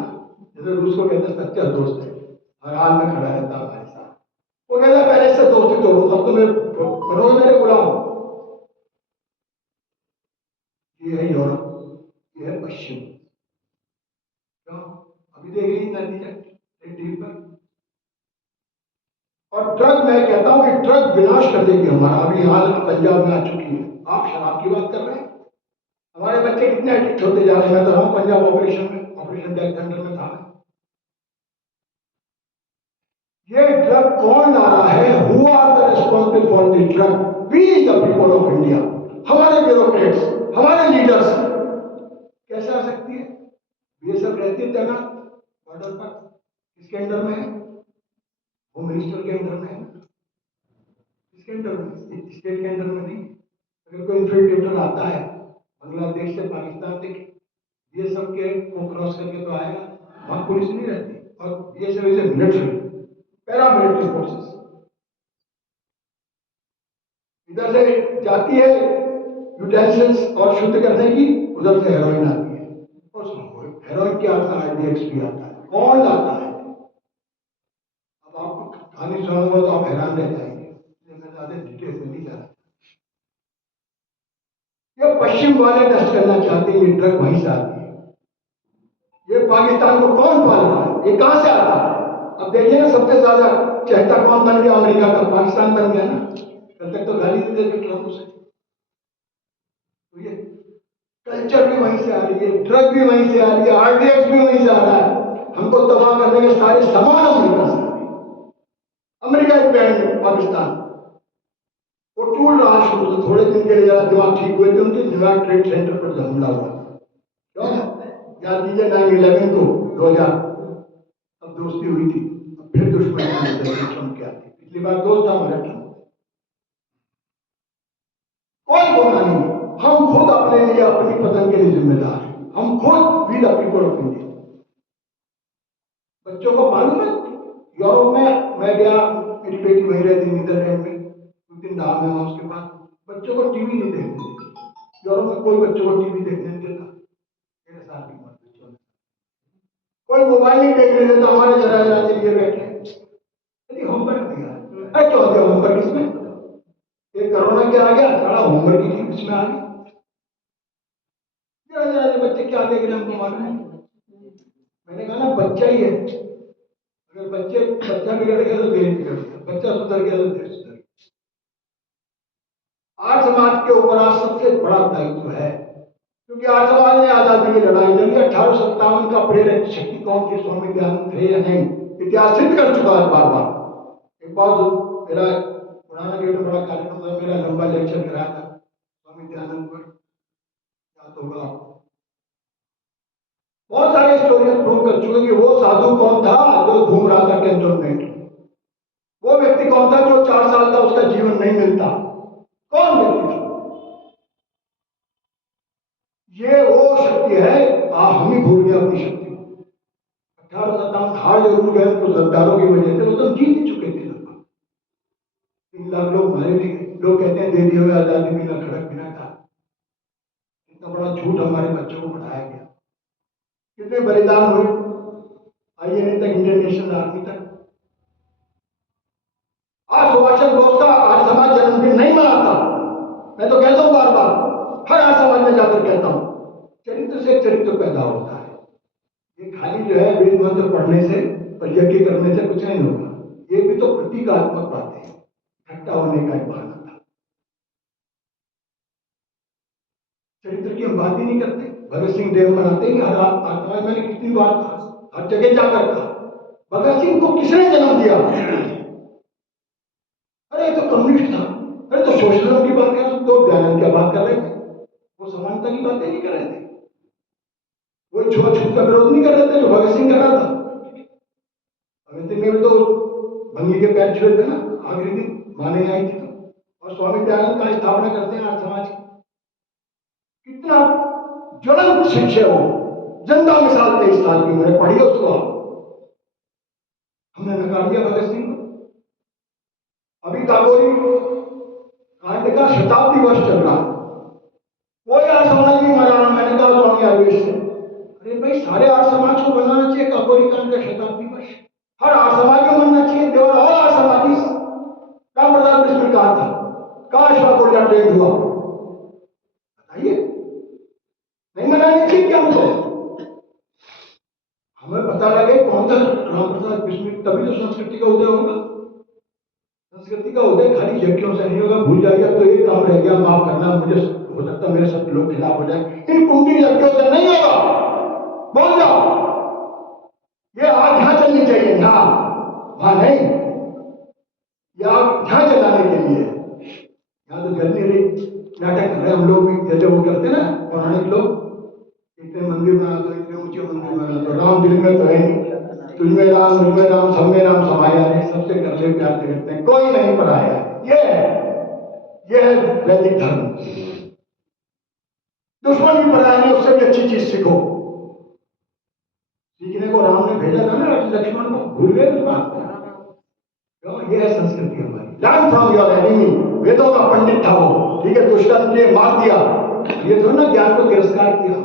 जैसे रूस को कहते हैं सच्चा दोस्त है, हर हाल में खड़ा रहता है हमारे साथ, वो कहता है पहले से दोस्ती तोड़ो, अब तो बनो मेरे गुलाम। ये है यूरोप, ये है पश्चिम। क्यों? अभी देख लीजिए नतीजा डील पर। और ड्रग, मैं कहता हूं कि ड्रग विनाश कर देगी हमारा। अभी हाल पंजाब में आ चुकी है, आप शराब की बात कर रहे हैं, हमारे बच्चे कितने एडिक्ट होते जा रहे हैं। मैं तो रहा हूं पंजाब ऑपरेशन में, ऑपरेशन जैक सेंटर में था। ये ड्रग कौन ला रहा है, who are the responsible for the drug, we the people of India, हमारे ब्यूरोक्रेट्स, हमारे लीडर्स। कैसे आ सकती है, ये सब रहती है तैनात बॉर्डर पर, किसके अंडर में है, होम मिनिस्टर के अंडर में है, किसके अंडर में, स्टेट के अंडर में नहीं। अगर कोई इन्फिल्ट्रेटर आता है बांग्लादेश से, पाकिस्तान से, ये सब के को क्रॉस करके तो आएगा, वहां पुलिस नहीं रहती, और ये सब इसे मिलिट्री, पैरा मिलिट्री फोर्सेस इधर से जाती है यूटेंसिल्स और शुद्ध करने की, उधर से हेरोइन आती है, और हेरोइन के आता है, आईडीएक्स भी आता है, कौन लाता है। अब आपको कहानी सुनाऊंगा तो आप हैरान रह जाएंगे, मैं ज्यादा डिटेल में नहीं जा रहा। ये पश्चिम वाले नष्ट करना चाहते हैं, ये ड्रग वहीं से आती है। ये पाकिस्तान को कौन पाल रहा है, ये कहां से आता है। अब देखिए ना, सबसे ज्यादा चहेता कौन बन गया अमेरिका का, पाकिस्तान बन गया ना। कल तक तो गाली देते थे ट्रंप से। तो ये कल्चर भी वहीं से आ रही है, ड्रग भी वहीं से आ रही है, आरडीएक्स भी वहीं से आ रहा है। हमको तबाह करने के सारे सामान अमेरिका से आ रहे हैं। अमेरिका एक बैंड, पाकिस्तान वो टूट रहा शुरू से, थोड़े दिन के लिए जरा दिमाग ठीक हुए थे उनके, न्यूयॉर्क ट्रेड सेंटर पर जब हमला हुआ था, क्यों याद कीजिए 9/11 को 2000, अब दोस्ती हुई थी, अब फिर दुश्मनी ट्रंप की आती। पिछली बार दोस्त था, मेरा ट्रंप, कोई बोला नहीं, हम खुद अपने लिए अपनी पतन के लिए जिम्मेदार हैं। हम खुद we the people of India. बच्चों को मालूम है, यूरोप में मैं गया, मेरी बेटी वहीं रहती नीदरलैंड में, 2-3 दाम है उसके पास, बच्चों को टीवी नहीं देखने देते। यूरोप में कोई बच्चों को टीवी देखने नहीं देता। 13 साल की उम्र बच्चों ने कोई मोबाइल नहीं देखने देता। हमारे जरा जरा से लिए बैठे यदि होमवर्क दिया, अरे क्यों दिया होमवर्क इसमें? ये कोरोना क्या आ गया, सारा होमवर्क की टीम इसमें आ गई। जरा जरा से बच्चे क्या देख रहे हैं हमको मालूम नहीं। मैंने कहा ना, बच्चा ही है। अगर बच्चा बिगड़ गया तो देश बिगड़ गया, बच्चा सुधर गया तो देश सुधर गया। आज समाज के ऊपर आज सबसे बड़ा दायित्व है, क्योंकि आज समाज ने आजादी की लड़ाई लड़ी। 1857 का प्रेरक शक्ति कौन थी? स्वामी दयानंद थे या नहीं? इतिहास सिद्ध कर चुका है बार बार। एक बार मेरा पुराना गेट में बड़ा कार्यक्रम था, मेरा लंबा लेक्चर कराया था स्वामी दयानंद पर, याद होगा आपको। बहुत सारे स्टोरियन प्रूव कर चुके कि वो साधु कौन था जो घूम रहा था कैंटोनमेंट में। वो व्यक्ति कौन था जो 4 साल का उसका जीवन नहीं मिलता? कौन व्यक्ति था? ये वो शक्ति है, हम ही भूल गए अपनी शक्ति को। 1857 हार जरूर गए कुछ गद्दारों की वजह से, वो तो जीत ही चुके थे लगभग। 3 लाख लोग मारे भी गए। लोग कहते हैं दे दिए हुए आजादी बिना खड़क बिना था। इतना बड़ा झूठ हमारे बच्चों को पढ़ाया गया। कितने बलिदान हुए INA तक, इंडियन नेशनल आर्मी तक। आज सुभाष चंद्र बोस का आर्य समाज जन्मदिन नहीं मनाता। मैं तो कहता हूं बार बार, हर आर्य समाज में जाकर कहता हूं, चरित्र से चरित्र पैदा होता है। ये खाली जो है वेद मंत्र पढ़ने से और यज्ञ करने से कुछ नहीं होगा। ये भी तो प्रतीकात्मक बातें हैं, इकट्ठा होने का एक बहाना था। चरित्र की हम बात ही नहीं करते। भगत सिंह डे मनाते ही हर आत्मा, मैंने कितनी बार कहा, हर जगह जाकर कहा, भगत सिंह को किसने जन्म दिया? अरे तो कम्युनिस्ट था, अरे तो सोशलिज्म की बात कर, तो दयानंद क्या बात कर रहे थे? वो समानता की बातें नहीं कर रहे थे। वो छुआछूत का विरोध नहीं कर रहे थे जो भगत सिंह कर रहा था। भगत सिंह ने भी तो भंगी के पैर छुए थे ना आखिरी दिन, माने आई थी तो। और स्वामी दयानंद का स्थापना करते हैं आर्य समाज की। कितना ज्वलंत शिक्षा हो, जिंदा मिसाल 23 साल की उम्र, पढ़िए उसको। हमने नकार दिया भगत सिंह को। अभी काकोरी कांड का शताब्दी वर्ष चल रहा है, कोई आर्य समाज नहीं मना रहा। मैंने कहा स्वामी आवेश से, अरे भाई सारे आर्य समाज को मनाना चाहिए काकोरी कांड का शताब्दी वर्ष। हर आर्य समाज में मनाना चाहिए। देवर और आर्य समाज राम प्रसाद बिस्मिल कहा था, काश काकोरी ट्रेंड हुआ, बताइए। नहीं मनानी चाहिए क्या हमको? हमें पता लगे कौन था राम प्रसाद बिस्मिल, तभी तो संस्कृति का उदय होगा। संस्कृति का उदय खाली यज्ञों से नहीं होगा। भूल जाइए, अब तो एक काम रह गया, माफ करना, मुझे हो सकता है मेरे सब लोग खिलाफ हो जाए, इन कुंडी यज्ञों से नहीं होगा। बोल जाओ, ये आग यहां चलनी चाहिए, यहां, वहां नहीं। ये आग यहां जलाने के लिए, यहां तो जल नहीं रही। नाटक कर रहे हम लोग भी, जैसे वो करते ना पौराणिक लोग, इतने मंदिर बना दो, इतने ऊंचे मंदिर बना दो, राम दिल में तो है नहीं, तुझमें राम, मुझमें राम, सब में राम समाया है, सबसे कर ले प्यार करते हैं, कोई नहीं पढ़ाया। ये है वैदिक धर्म। दुश्मन भी पढ़ाया नहीं, उससे भी अच्छी चीज सीखो। सीखने को राम ने भेजा था ना लक्ष्मण को, भूल गए उस बात को? ये है संस्कृति हमारी। Learn from your enemy. वेदों का पंडित था वो, ठीक है, दुष्कर्म के मार दिया। ये तो ना ज्ञान को तिरस्कार किया,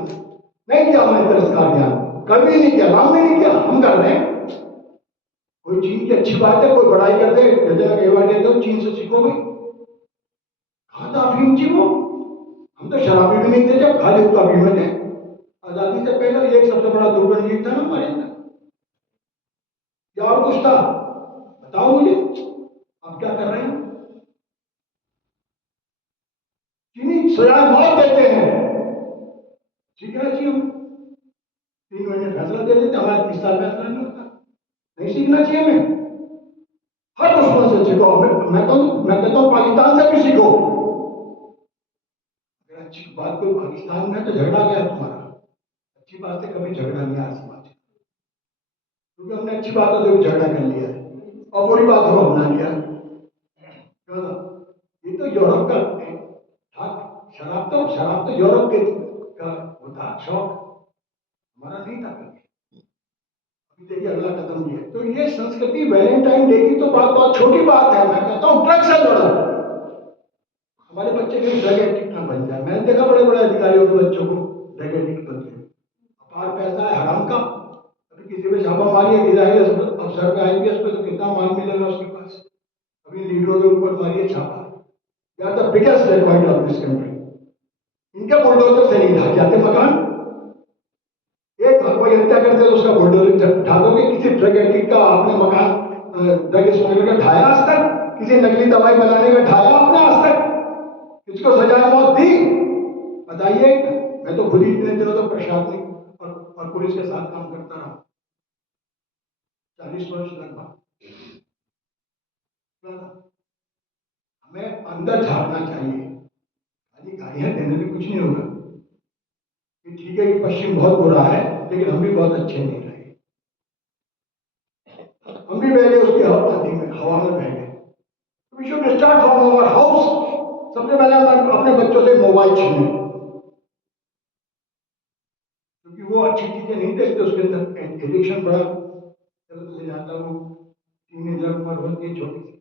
नहीं किया हमने तिरस्कार ज्ञान को, कभी नहीं किया, राम ने नहीं किया, हम कर रहे हैं। कोई चीन की अच्छी बात है, कोई बड़ाई कर दे, जैसे मैं कई बार कहते हो चीन से सीखो भाई। कहा था अफीम जी वो, हम तो शराबी भी नहीं थे जब खाली उसका अफीम थे। आजादी से पहले ये सबसे बड़ा दुर्गुण जीव था ना हमारे अंदर। क्या और कुछ था? बताओ मुझे, अब क्या कर रहे हैं? चीनी सजाए मौत देते हैं, सीखना चाहिए हमें। 3 महीने फैसला दे देते, हमारे 30 साल फैसला नहीं होता। नहीं सीखना चाहिए हमें। हर दुश्मन से सीखो। मैं कहता हूं पाकिस्तान से भी सीखो। अगर अच्छी बात कोई पाकिस्तान में तो झगड़ा गया तुम्हारा, अच्छी बात से कभी झगड़ा नहीं आ समाज, क्योंकि हमने अच्छी बातों से भी झगड़ा कर लिया है और बुरी बातों को अपना लिया। ये तो यूरोप का था, शराब शराब तो यूरोप के का होता शौक, हमारा नहीं था कभी। अभी देखिए अगला कदम ये है। तो ये संस्कृति वैलेंटाइन डे की तो बात बहुत छोटी बात है, मैं कहता हूँ ड्रग से लड़ो, हमारे बच्चे कहीं ड्रग एडिक्ट ना बन जाए। मैंने देखा बड़े बड़े अधिकारियों के बच्चों को ड्रग एडिक्ट बनते हैं, अपार पैसा है हराम का। अभी किसी पे छापा मारिए गिराइए अफसर पे आईपीएस पे, तो कितना माल मिलेगा उसके पास। अभी लीडरों के ऊपर मारिए छापा, they are the biggest Detroit of this country. इनके बुलडोजर से नहीं ढाए जाते मकान। एक कोई हत्या करते तो उसका बुलडोजर ढा दोगे। किसी ड्रग एडिक्ट का आपने मकान ड्रग स्मगलर का ढाया आज तक? किसी नकली दवाई बनाने का ढाया आपने आज तक? किसको सजाए मौत दी? बताइए। मैं तो खुद ही इतने दिनों तक प्रशासनिक और पुलिस के साथ काम करता रहा, 40 वर्ष लगभग। हमें अंदर झांकना चाहिए, खाली गालियां देने से कुछ नहीं होगा। ये ठीक है कि पश्चिम बहुत बुरा है, लेकिन हम भी बहुत अच्छे नहीं रहे। हम भी बह गए उसकी हवा में बह गए। We should start from our house. सबसे पहले हम अपने बच्चों से मोबाइल छीने, क्योंकि वो अच्छी चीजें नहीं देखते, उसके अंदर एडिक्शन बड़ा ले जाता है। वो टीनेजर उम्र होती है छोटी सी।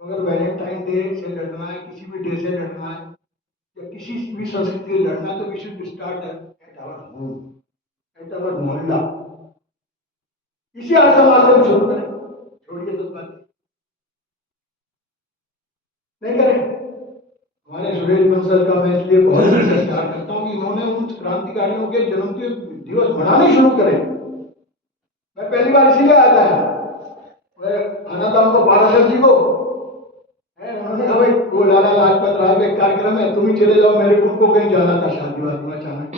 तो अगर वैलेंटाइन डे से लड़ना है, किसी भी डे से लड़ना है, या किसी भी संस्कृति से लड़ना है, तो we should start at our home, at our mohalla. इसी आर समाज से हम शुरू करें। छोड़िए सब बात नहीं करें। हमारे सुरेश बंसल का मैं इसलिए बहुत सत्कार करता हूँ कि इन्होंने उन क्रांतिकारियों के जन्म दिवस मनाने शुरू करे। मैं पहली बार इसीलिए आया था, आना था उनको पाराशर जी को, उन्होंने कहा भाई वो लाला लाजपत राय का एक कार्यक्रम है, तुम ही चले जाओ, मेरे को कहीं जाना था शादी वादी में अचानक।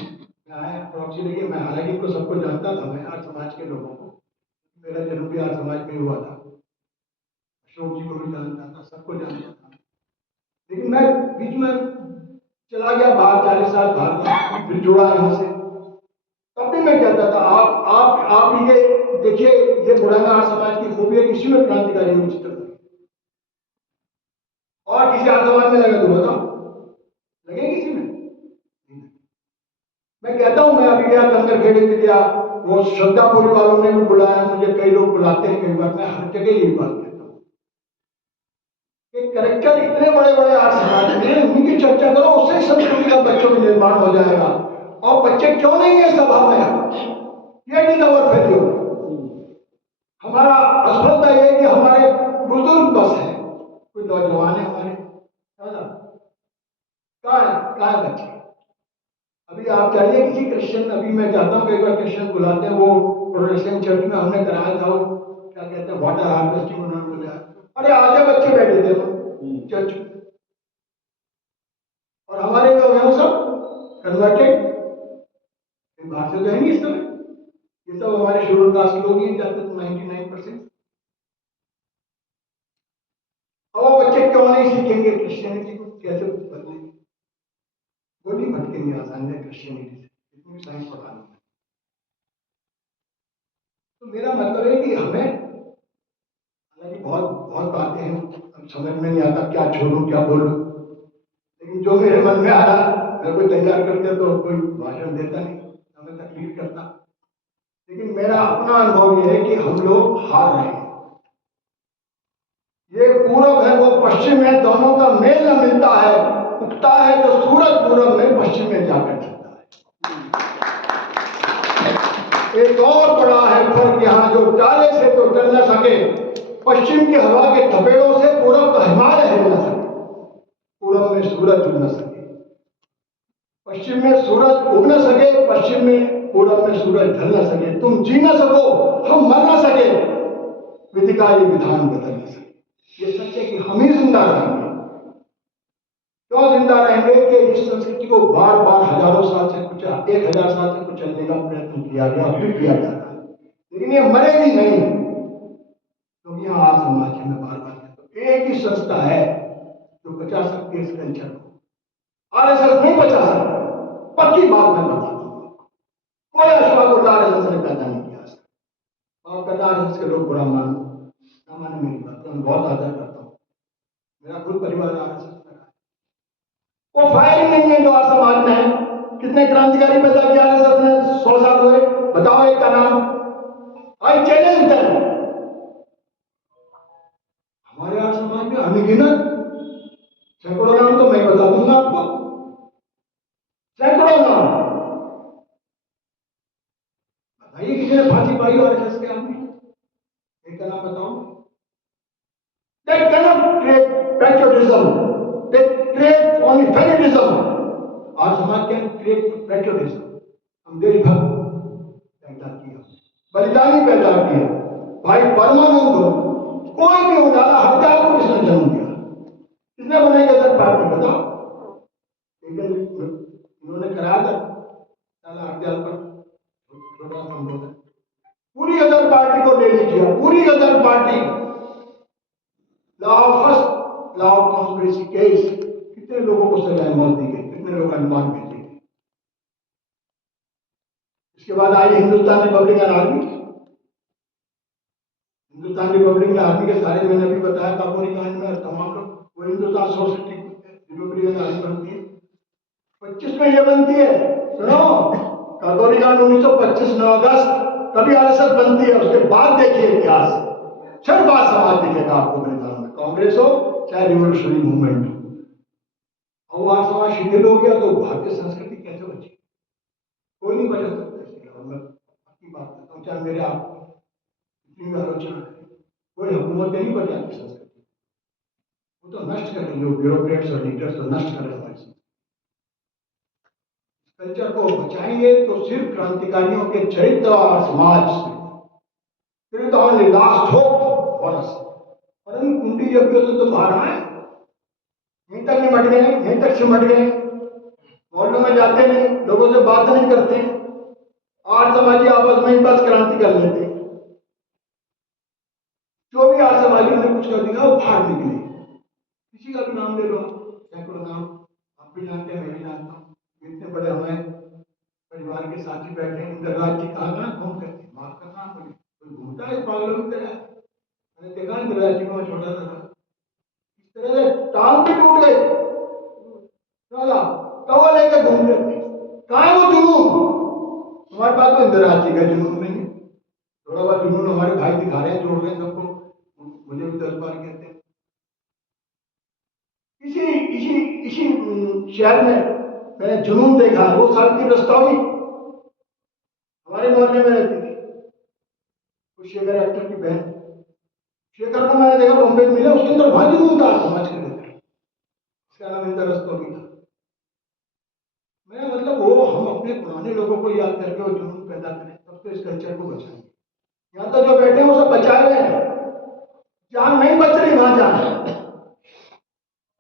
मैं आया प्रॉक्सी लेके। मैं हालांकि इनको सबको जानता था, मैं आर्य समाज के लोगों को, मेरा जन्म भी आर्य समाज में हुआ था, अशोक जी को भी जानता था, सबको जानता था। लेकिन मैं बीच में चला गया बाहर, 40 साल बाहर, फिर जुड़ा यहाँ से। तब भी मैं कहता था आप ये देखिए, ये बुढ़ाना आर्य समाज की खूबी है, किसी में क्रांतिकारी हो चित्र नहीं। और किसी आर्य समाज में लगे तो बताओ, लगे किसी में? मैं कहता हूं, मैं अभी गया कंकरखेड़े में गया, वो श्रद्धापुरी वालों ने भी बुलाया मुझे, कई लोग बुलाते हैं कई बार। मैं हर जगह यही बात कहता हूँ, कैरेक्टर इतने बड़े बड़े आर्य समाज में, उन्हीं की चर्चा करो, उससे संस्कृति का बच्चों में निर्माण हो जाएगा। और बच्चे क्यों नहीं है सभा में? ये नहीं दवर फेलियो। हमारा असफलता यह है कि हमारे बुजुर्ग बस है, कोई नौजवान है हमारे कहाँ है बच्चे? अभी आप जाइए किसी क्रिश्चियन, अभी मैं जाता हूँ कई बार, क्रिश्चियन बुलाते हैं, वो प्रोटेस्टेंट चर्च में हमने कराया था, वो क्या कहते हैं वाटर हार्वेस्टिंग, उन्होंने बुलाया। अरे आधे बच्चे बैठे थे चर्च में, और हमारे लोग हैं वो सब कन्वर्टेड, बाहर से जाएंगे इस समय। ये सब हमारे शेड्यूल कास्ट लोग ही जाते थे 99%। अब वो बच्चे क्यों नहीं सीखेंगे क्रिश्चियनिटी को कैसे बदलेंगे? वो नहीं भटकेंगे आसानी से क्रिश्चियनिटी से, इतनी भी साइंस पढ़ा नहीं। तो मेरा मतलब है कि हमें, हालांकि बहुत बहुत बातें हैं, अब समझ में नहीं आता क्या छोड़ूं क्या बोलूं, लेकिन जो मेरे मन में आ रहा, मैं कोई तैयार करते तो कोई भाषण देता नहीं, हमें तकलीफ करता। लेकिन मेरा अपना अनुभव यह है कि हम लोग हार रहे हैं। ये पूरब है वो पश्चिम है, दोनों का मेल न मिलता है, उगता है तो सूरज पूरब में पश्चिम में जाकर ढलता है। एक और बड़ा है फर्क यहाँ, जो टाले से तो टल न सके, पश्चिम की हवा के थपेड़ों से पूरब का हिमालय हिल न सके। पूरब में सूरज उग न सके, पश्चिम में सूरज उग न सके, पश्चिम में पूरब में सूरज ढल न सके, तुम जी न सको, हम मर न सके, विधि का ये विधान बदल न सके। ये सच है कि हम ही जिंदा रहेंगे। क्यों जिंदा रहेंगे? कि इस संस्कृति को बार बार हजारों साल से कुछ 1000 साल से कुचलने का प्रयत्न किया गया, अभी किया जा रहा है, लेकिन ये मरेगी नहीं। क्योंकि यहाँ आर्य समाज में बार बार कहता हूं, एक ही संस्था है जो बचा सकती है इस कल्चर को। आरएसएस नहीं बचा सकता, पक्की बात मैं बता दूंगा। कोई अश्वगुल्ला आरएसएस ने पैदा नहीं किया। और कहता आरएसएस के लोग बुरा मानो ना माने, मेरी बात मैं बहुत आदर करता हूँ, मेरा खुद परिवार आरएसएस में रहा है। वो फायर ही नहीं है जो आज समाज में है। कितने क्रांतिकारी पैदा किया आरएसएस ने 100 साल हुए, बताओ एक का नाम। I challenge them. हमारे आज समाज में अनगिनत सैकड़ों नाम तो मैं बता दूंगा आपको, सैकड़ों नाम। बताइए किसी ने फांसी पाई आरएसएस के आदमी? एक का नाम बताओ। They cannot create patriotism. They create only fanatism. Our समाज can create patriotism. हम देशभक्त पैदा किया, बलिदानी पैदा किया। भाई परमानंद हो, कोई भी हो, दादा हड़ताल को किसने जन्म दिया? किसने बनाई गदर पार्टी बताओ? लेकिन इन्होंने कराया था दादा हड़ताल पर छोटा समझौता। पूरी गदर पार्टी को ले लीजिए, पूरी Ghadar party. First law of conspiracy case, कितने लोगों को सजा मौत दी गई, कितने लोग अनुमान भेजे गए। इसके बाद आई Hindustan Republican Army. Hindustan Republican Army के सारे मैंने अभी बताया काकोरी कांड में, तमाम लोग वो हिंदुस्तान सोशलिस्टिक रिपब्लिकन आर्मी बनती है 25 में, ये बनती है। सुनो, काकोरी कांड 1925 9 अगस्त, तभी आरएसएस बनती है। उसके बाद देखिए इतिहास, सिर्फ आज समाज दिखेगा आपको बलिदान में, कांग्रेस हो चाहे रिवोल्यूशनरी मूवमेंट हो। और आज समाज शिथिल हो गया तो भारतीय संस्कृति कैसे बची? कोई नहीं बचा सकता। इसके अलावा मैं आपकी बात करता हूँ, चाहे मेरे आप इतनी आलोचना करें, कोई हुकूमत नहीं बचाती संस्कृति, वो तो नष्ट कर रही है। ब्यूरोक्रेट्स और लीडर्स तो नष्ट कर रहे हैं हमारी संस्कृति। कल्चर को बचाएंगे तो सिर्फ क्रांतिकारियों के चरित्र और समाज से, फिर तो हमने लास्ट होप फॉर अस। परंतु कुंडी यज्ञ से तो बाहर आए, यहीं तक निमट गए, यहीं तक सिमट गए, मोहल्लों में जाते नहीं, लोगों से बात नहीं करते, आर्य समाजी आपस में ही बस क्रांति कर लेते। जो भी आर्य समाजियों ने कुछ कर दिया वो बाहर निकले। किसी का भी नाम ले लो, सैकड़ों नाम आप भी जानते हैं, मैं भी जानता हूँ। इतने बड़े हमारे परिवार के साथी बैठे हैं, इंद्रराज जी कहाँ घूमते थे, माफ करना मुझे, कोई घूमता है पागलों की तरह? मैंने देखा इंद्रराज जी को, मैं छोटा था, इस तरह से टांग भी टूट गई, तवा लेके घूमते थे। कहाँ है वो जुनून? हमारे पास तो इंद्रराज जी का जुनून नहीं है। थोड़ा बहुत जुनून हमारे भाई दिखा रहे हैं, जोड़ रहे हैं सबको, मुझे भी 10 बार कहते हैं। इसी इसी इसी शहर में मैंने जुनून देखा है। वो सावित्री रस्तौगी हमारे मोहल्ले में रहती थी, वो शेखर एक्टर की बहन। शेखर को मैंने देखा बॉम्बे में मिला, उसके अंदर वहां जुनून था समाज के लेकर, उसका नाम इंदिरा रस्तौगी था। मैं मतलब वो हम अपने पुराने लोगों को याद करके वो जुनून पैदा करें, तब तो इस कल्चर को बचाएंगे। यहाँ तो जो बैठे हैं वो सब बचाए हुए हैं, जहां नहीं बच रही वहां जाए,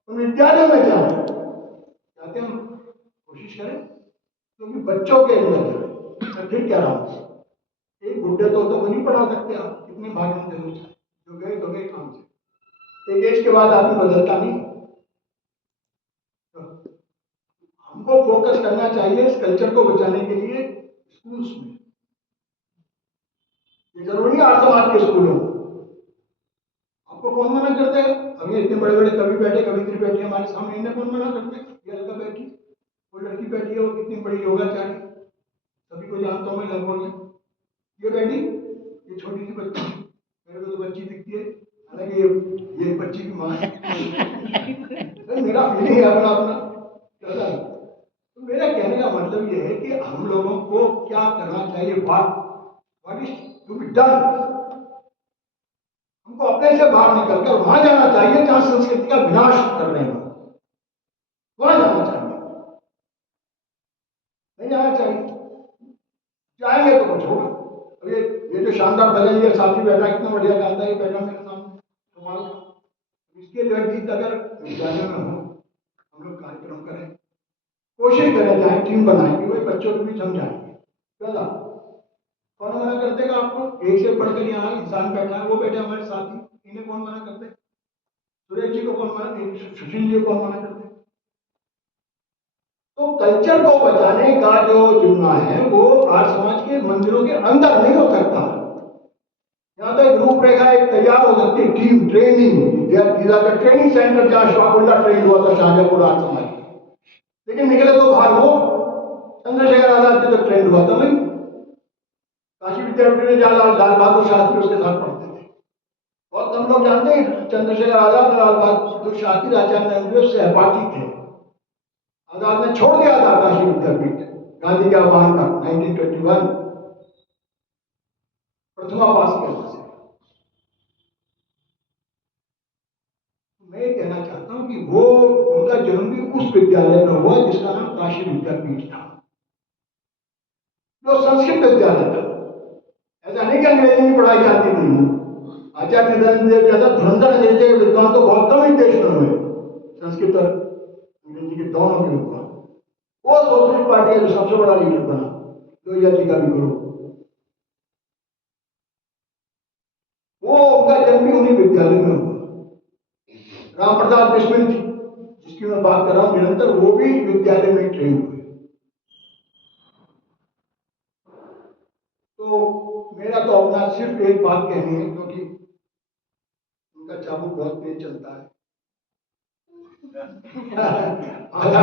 उन विद्यालयों में जाते हम कोशिश करें, क्योंकि बच्चों के अंदर मैं फिर कह रहा हूँ, एक बुढ़े तो नहीं पढ़ा सकते आप, कितने भाग में जरूर चाहे, जो गए तो गए काम से। एक एज के बाद आदमी बदलता नहीं। तो हमको फोकस करना चाहिए इस कल्चर को बचाने के लिए स्कूल्स में। ये जरूरी है आज समाज के स्कूलों में। आपको कौन मना करते हैं? अभी इतने बड़े बड़े कवि बैठे, कवित्री बैठी हमारे सामने, इन्हें कौन मना करते हैं? ये लड़का बैठी, वो लड़की बैठी है, वो कितनी बड़ी योगाचारी, सभी को जानता हूँ मैं लगभग। ये बैठी, ये छोटी सी बच्ची, मेरे को तो बच्ची दिखती है, हालांकि ये बच्ची की माँ है। मेरा फीलिंग है अपना अपना। तो मेरा कहने का मतलब ये है कि हम लोगों को क्या करना चाहिए, what is to be done. हमको अपने से बाहर निकलकर वहां जाना चाहिए जहां संस्कृति का विनाश कर रहे हैं, वहां जाना चाहिए, नहीं जाना चाहिए। जाएंगे तो कुछ होगा। अब ये जो शानदार भजन, ये साथी बैठा कितना बढ़िया गाता है, बैठा मेरे सामने कमाल का। इसके जो है गीत अगर विद्यालयों में हो, हम लोग कार्यक्रम करें, कोशिश करें, जाए टीम बनाएंगे, वही बच्चों को भी समझाएंगे। चला कौन मना कर देगा आपको? एक से पढ़कर यहाँ इंसान बैठा है, वो बैठे हमारे साथी, इन्हें कौन मना करते? सुरेश जी को कौन मना, सुशील जी को कौन मना करते? तो कल्चर को बचाने का जो जिम्मा है वो आर्य समाज के मंदिरों के अंदर नहीं हो सकता। यहाँ तो एक रूपरेखा एक तैयार हो सकती है, टीम ट्रेनिंग, ट्रेनिंग सेंटर जहाँ शाहबुल्ला ट्रेन हुआ था शाहजहांपुर आर्य समाज। लेकिन निकले तो बाहर वो चंद्रशेखर आजाद की तो ट्रेंड हुआ था नहीं। काशी विद्यापीठ में जहाँ लाल बहादुर शास्त्री उसके साथ पढ़ते थे। बहुत कम लोग जानते हैं चंद्रशेखर आजाद और लाल बहादुर शास्त्री आचार्य सहपाठी थे। आजाद ने छोड़ दिया था काशी विद्यापीठ गांधी के आह्वान पर 1921 प्रथमा पास किया था। मैं ये कहना चाहता हूं कि वो उनका जन्म भी उस विद्यालय में हुआ जिसका नाम काशी विद्यापीठ था, जो संस्कृत विद्यालय था। ऐसा नहीं कि अंग्रेजी में पढ़ाई जाती थी। आचार्य नित्यानंद ज्यादा धुरंधर अंग्रेजी के विद्वान तो बहुत कम ही देश में हुए, संस्कृत और अंग्रेजी के दोनों के विद्वान। वो सोशलिस्ट पार्टी का जो सबसे बड़ा लीडर बना, लोहिया जी का भी गुरु, वो उनका जन्म भी उन्हीं विद्यालय में हुआ। राम प्रसाद बिस्मिल जी जिसकी मैं बात कर रहा हूं निरंतर, वो भी विद्यालय में ट्रेन हुए। तो मेरा तो अपना सिर्फ एक बात कहनी है, क्योंकि उनका चाबुक बहुत तेज चलता है। आधा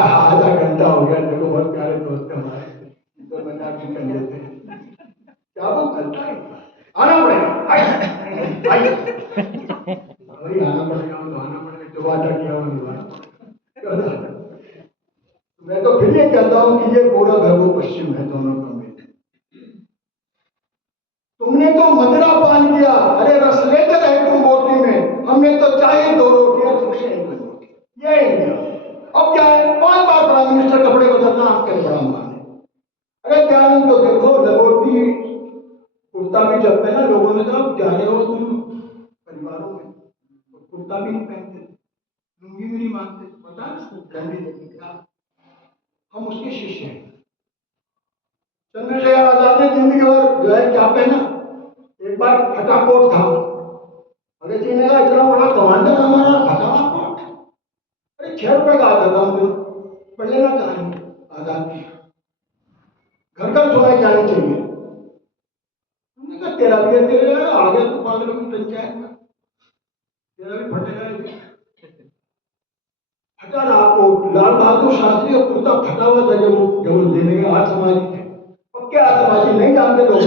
घंटा हो गया, देखो बहुत प्यारे दोस्त हैं हमारे, तो मजाक भी कर लेते हैं। चाबुक चलता है, आना पड़ेगा, आइए भाई, आना पड़ेगा तो आना पड़ेगा, जो वादा किया वो निभाना। मैं तो फिर ये कहता हूं कि ये पूरा भैरव पश्चिम है दोनों का में। तुमने तो मदिरा पान किया, अरे रस लेते रहे तुम बोटी में, हमने तो चाहे 2 रोटियां तुमसे 1 रोटी। ये इंडिया। अब क्या है, 5 बार प्राइम मिनिस्टर कपड़े बदलना आपके बड़ा मान है। अरे दयानंद को देखो, लंगोटी कुर्ता भी जब पहना, लोगों ने कहा जा रहे हो तुम परिवारों में, तो कुर्ता भी नहीं पहनते, लुंगी भी नहीं मानते, पता हम उसके शिष्य हैं। चंद्रशेखर आजाद ने जिंदगी भर जो है क्या पहना, एक बार फटा कोट था, भगत सिंह ने कहा इतना बड़ा कमांडर हमारा फटा हुआ कोट, अरे 6 रुपए का आता था उनको, पढ़ लेना कहानी आजाद की, घर घर सुनाई जानी चाहिए। उन्होंने कहा तेरा भी तेरे आ गया तो पागलों की पंचायत में, तेरा भी फटेगा। फटा रहा कोट, लाल बहादुर शास्त्री का कुर्ता फटा हुआ था जब वो लेने गए, आज समाजी थे, पक्के आज समाजी नहीं जानते लोग।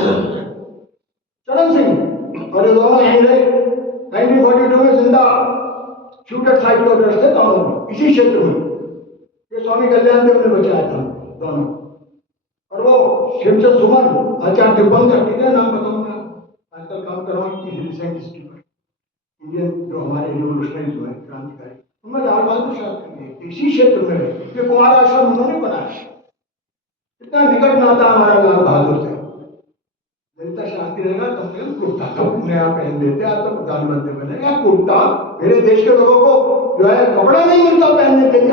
चरण सिंह और ये दोनों यहीं रहे, 1942 में जिंदा शूटर साइड ऑर्डर थे दोनों इसी क्षेत्र में। ये स्वामी कल्याण देव ने बचाया था दोनों। और वो शिवचंद सुमन आचार्य दीपंकर, ठीक है नाम बताऊंगा, आजकल काम कर रहा हूँ रिसेंट हिस्ट्री पर, इंडियन जो हमारे रिवोल्यूशनरी जो है क्रांतिकारी, उनमें लाल बहादुर शास्त्री इसी क्षेत्र में रहे। ये कुमार आश्रम उन्होंने बनाया, इतना निकट नाता हमारा लाल बहादुर से। ललिता शास्त्री रहेगा कम से कम कुर्ता तो नया पहन लेते, आज तो प्रधानमंत्री बनेगा कुर्ता। मेरे देश के लोगों को जो है कपड़ा नहीं मिलता पहनने के लिए,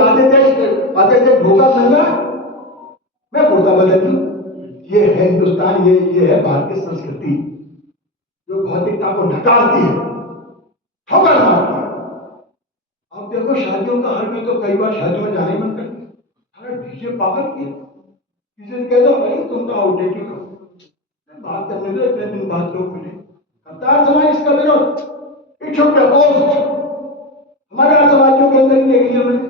आधे देश भूखा नंगा, मैं कुर्ता बदल दूं। ये है हिंदुस्तान, ये है भारतीय संस्कृति जो भौतिकता को नकारती है, ठोकर मारती है। अब देखो शादियों का हाल में तो कई बार शादियों में जाने मन करते, अरे डीजे पागल किए, किसी ने कह दो भाई तुम तो आउटडेटेड हो, बात करने दो, इतने दिन बाद लोग मिले। कतार समाज इसका विरोध, इट शुड बी अपोज्ड। हमारे समाजों के अंदर ही देख लिया मैंने,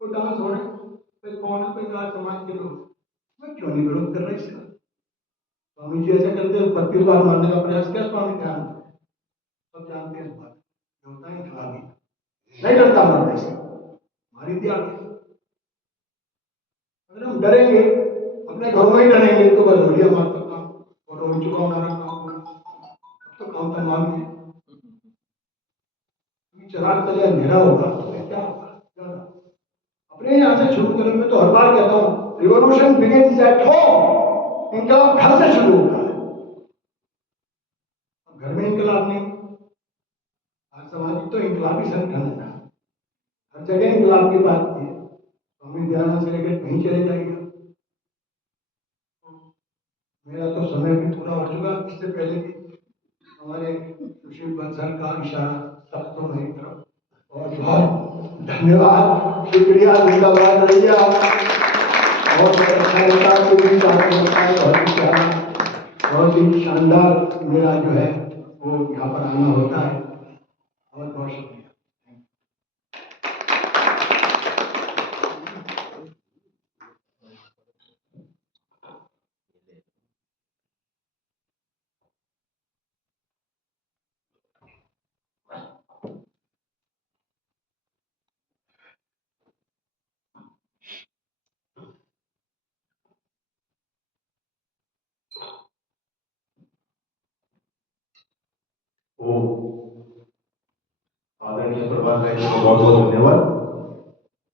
कोई डांस हो रहे कोई कौन है, कोई आज समाज के लोग, मैं क्यों नहीं विरोध कर रहा इसका। स्वामी जी ऐसा करते हैं, 32 बार मारने का प्रयास किया स्वामी ध्यान, सब जानते हैं इस बात होता है खराबी, नहीं डरता मरने से, मारी दिया। अगर हम डरेंगे अपने घरों में ही डरेंगे तो बस बढ़िया मार सकता हूँ और हो चुका हूँ नारा काम, तो काम तमाम है। चिराग तले अंधेरा होगा तो क्या होगा, अपने यहाँ से शुरू करें। मैं तो हर बार कहता हूँ रिवॉल्यूशन बिगिंस एट होम, इनकलाब घर से शुरू होता है। घर में इनकलाब नहीं, आज समाज तो इनकलाबी संगठन है ना, हर जगह इनकलाब की बात की है। स्वामी दयानंद से लेकर कहीं चले जाएगा। मेरा तो समय भी पूरा हो चुका, इससे पहले भी हमारे सुशील बंसल का इशारा तक तो मेरी तरफ, और बहुत धन्यवाद, शुक्रिया, जिंदाबाद रहिए आप। बहुत अच्छा लगा, बहुत ही शानदार मेरा जो है वो यहाँ पर आना होता है। बहुत बहुत शुक्रिया। तो आदरणीय प्रभात भाई को बहुत बहुत धन्यवाद।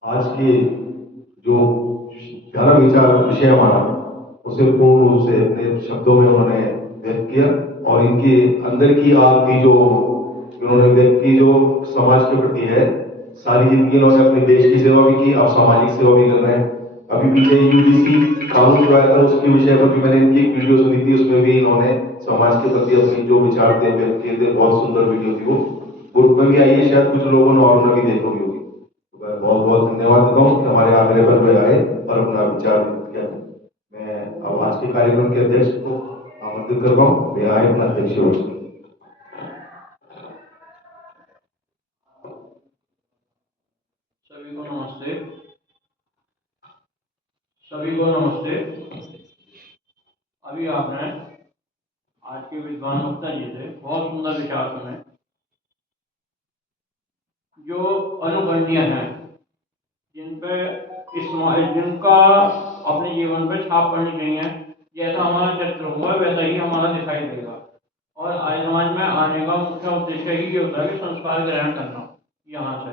आज के जो ध्यान विचार विषय हमारा उसे पूर्ण रूप से अपने शब्दों में उन्होंने व्यक्त किया और इनके अंदर की आग की जो उन्होंने व्यक्त की, जो समाज के प्रति है, सारी जिंदगी इन्होंने अपने देश की सेवा भी की, अब सामाजिक सेवा भी कर रहे हैं। अभी पीछे यूजीसी कानून जो आया था उसके विषय पर भी मैंने इनकी एक वीडियो सुनी थी, उसमें भी इन्होंने समाज के प्रति अपनी जो विचार थे व्यक्त किए थे। बहुत सुंदर वीडियो थी वो, ग्रुप में भी आई है, शायद कुछ लोगों ने और भी देखी होगी। तो मैं बहुत बहुत धन्यवाद देता हूँ कि हमारे आग्रह पर वे आए और अपना विचार व्यक्त किया। मैं अब आज के कार्यक्रम के अध्यक्ष को आमंत्रित कर रहा हूँ, वे आए अपना अध्यक्ष हो। सभी को नमस्ते। सभी को नमस्ते। अभी आपने आज के विद्वान वक्ता जी से बहुत सुंदर विचार सुने, जो अनुकरणीय हैं, जिनका अपने जीवन पे छाप पड़नी चाहिए। जैसा हमारा चरित्र होगा वैसा ही हमारा दिखाई देगा। और आर्य समाज में आने का मुख्य उद्देश्य ही ये होता है कि संस्कार ग्रहण करना यहाँ से,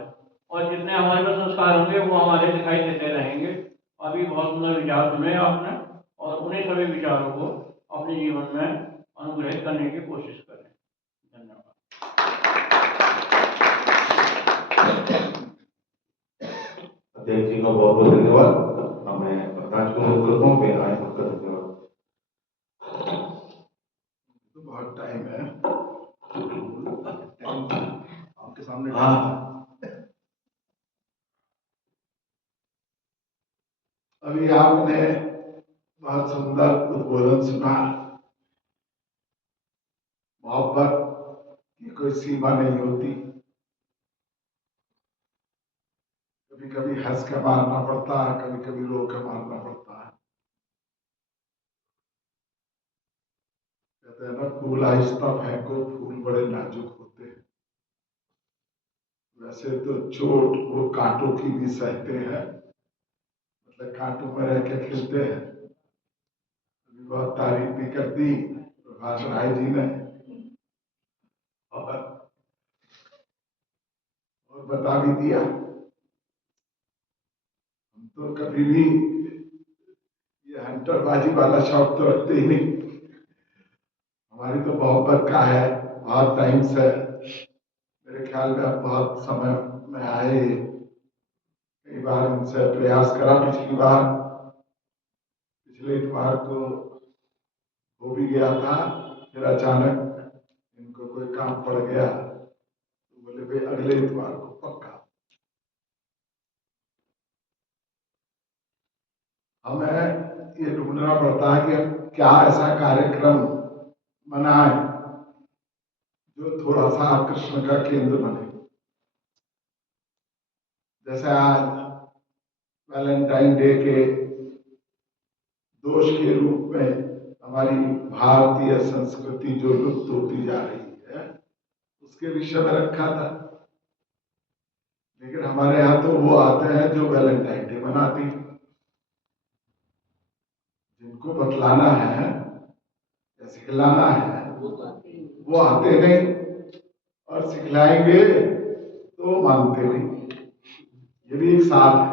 और जितने हमारे पास संस्कार होंगे वो हमारे दिखाई देते रहेंगे। अभी बहुत सुंदर विचार सुने आपने, और उन्हीं सभी विचारों को अपने जीवन में अनुग्रहित करने की कोशिश करें। धन्यवाद। अध्यक्ष जी का बहुत बहुत धन्यवाद। मैं प्रकाश को अनुरोध करता हूँ, मैं आए आपका धन्यवाद। तो बहुत टाइम है आपके सामने। अभी आपने बहुत सुंदर उद्बोधन सुना। मोहब्बत की कोई सीमा नहीं होती। कभी कभी हंस के मारना पड़ता है, कभी कभी रो के मारना पड़ता है। कहते हैं ना, फूल आहिस्ता फेंको, फूल बड़े नाजुक होते हैं। वैसे तो चोट वो कांटों की भी सहते हैं, मतलब कांटों में रह के खिलते हैं। अभी बहुत तारीफ भी कर दी प्रभाष राय जी ने, और बता भी दिया। हम तो कभी भी ये हंटरबाजी वाला शौक तो रखते ही नहीं। हमारी तो मोहब्बत का है, बहुत टाइम से। मेरे ख्याल में अब बहुत समय में आए, कई बार इनसे प्रयास करा। पिछले इतवार को हो भी गया था, फिर अचानक इनको कोई काम पड़ गया तो बोले भाई अगले इतवार को पक्का। हमें ये ढूंढना पड़ता है कि हम क्या ऐसा कार्यक्रम बनाए जो थोड़ा सा आकर्षण का केंद्र बने। जैसे आज वैलेंटाइन डे के दोष के रूप में हमारी भारतीय संस्कृति जो लुप्त होती जा रही है उसके विषय में रखा था। लेकिन हमारे यहाँ तो वो आते हैं जो वैलेंटाइन डे मनाती हैं। जिनको बतलाना है या सिखलाना है वो आते नहीं, और सिखलाएंगे तो मानते नहीं। ये भी एक साथ है।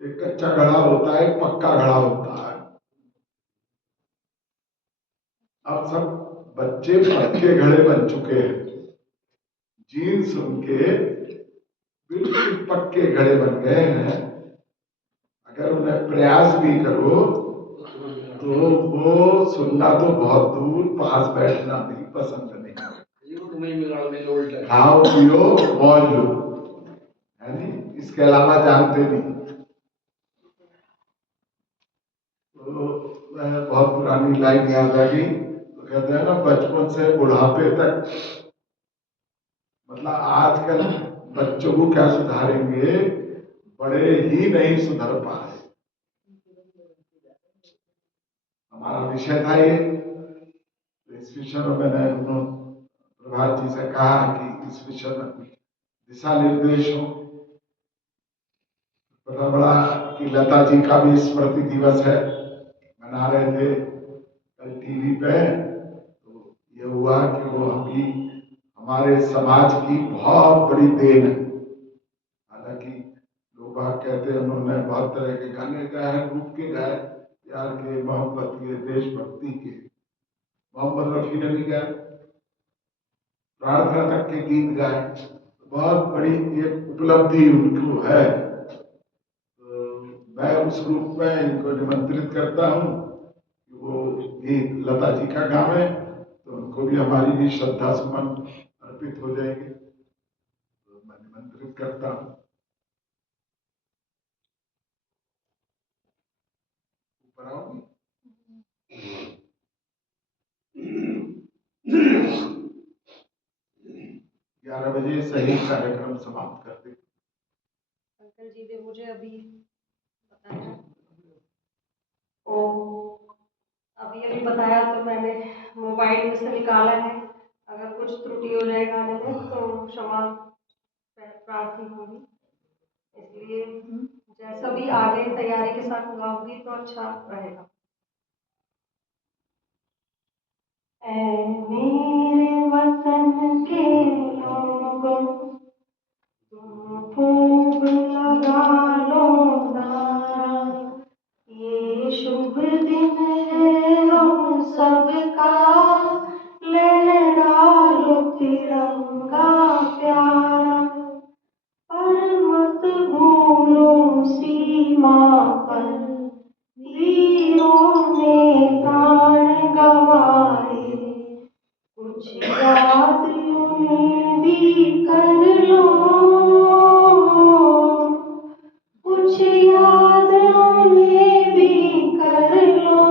एक कच्चा घड़ा होता है, एक पक्का घड़ा होता है। अब सब बच्चे पक्के घड़े बन चुके हैं। जीन सुन के बिल्कुल पक्के घड़े बन गए हैं। अगर उन्हें प्रयास भी करो तो वो सुनना तो बहुत दूर, पास बैठना भी पसंद नहीं। खाओ पियो मौज लो, है नी, इसके अलावा जानते नहीं। तो बहुत पुरानी लाइन याद आ गई। तो कहते हैं ना, बचपन से बुढ़ापे तक। मतलब आजकल बच्चों को क्या सुधारेंगे, बड़े ही नहीं सुधर पा रहे। हमारा विषय था ये। इस विषय में मैंने प्रभात जी से कहा कि इस विषय में कुछ दिशा निर्देश हो। पता पड़ा कि लता जी का भी स्मृति दिवस है, मना रहे थे कल टीवी पे। तो ये हुआ कि वो अभी हमारे समाज की बहुत बड़ी देन है। हालांकि लोग बात कहते हैं उन्होंने बहुत तरह के गाने गाए, ग्रुप के गाए, प्यार के, मोहब्बत के, देशभक्ति के। मोहम्मद रफी ने भी गाए, प्रार्थना तक के गीत गाए। बहुत बड़ी एक उपलब्धि उनको है। तो मैं उस रूप में इनको निमंत्रित करता हूँ कि वो गीत लता जी का गावे, तो उनको भी हमारी भी श्रद्धा सुमन अर्पित हो जाएंगे। तो मैं निमंत्रित करता हूँ। ऊपर आओगे? 11 बजे सही कार्यक्रम समाप्त कर दें। अंकल जी ने मुझे अभी बताया, ओ अभी बताया तो मैंने मोबाइल में से निकाला है। अगर कुछ त्रुटि हो जाए गाने में तो क्षमा प्रार्थी होगी। इसलिए जैसा भी आगे तैयारी के साथ गाऊंगी तो अच्छा रहेगा। ऐ मेरे वतन के लोगों, तुम खूब लगा लो नारा, ये शुभ दिन है हम सबका, लहरा लो तिरंगा प्यारा। पर मत भूलो सीमा पर वीरों ने प्राण गंवाए, कुछ याद यूं भी कर लो, कुछ याद उन्हें भी कर लो,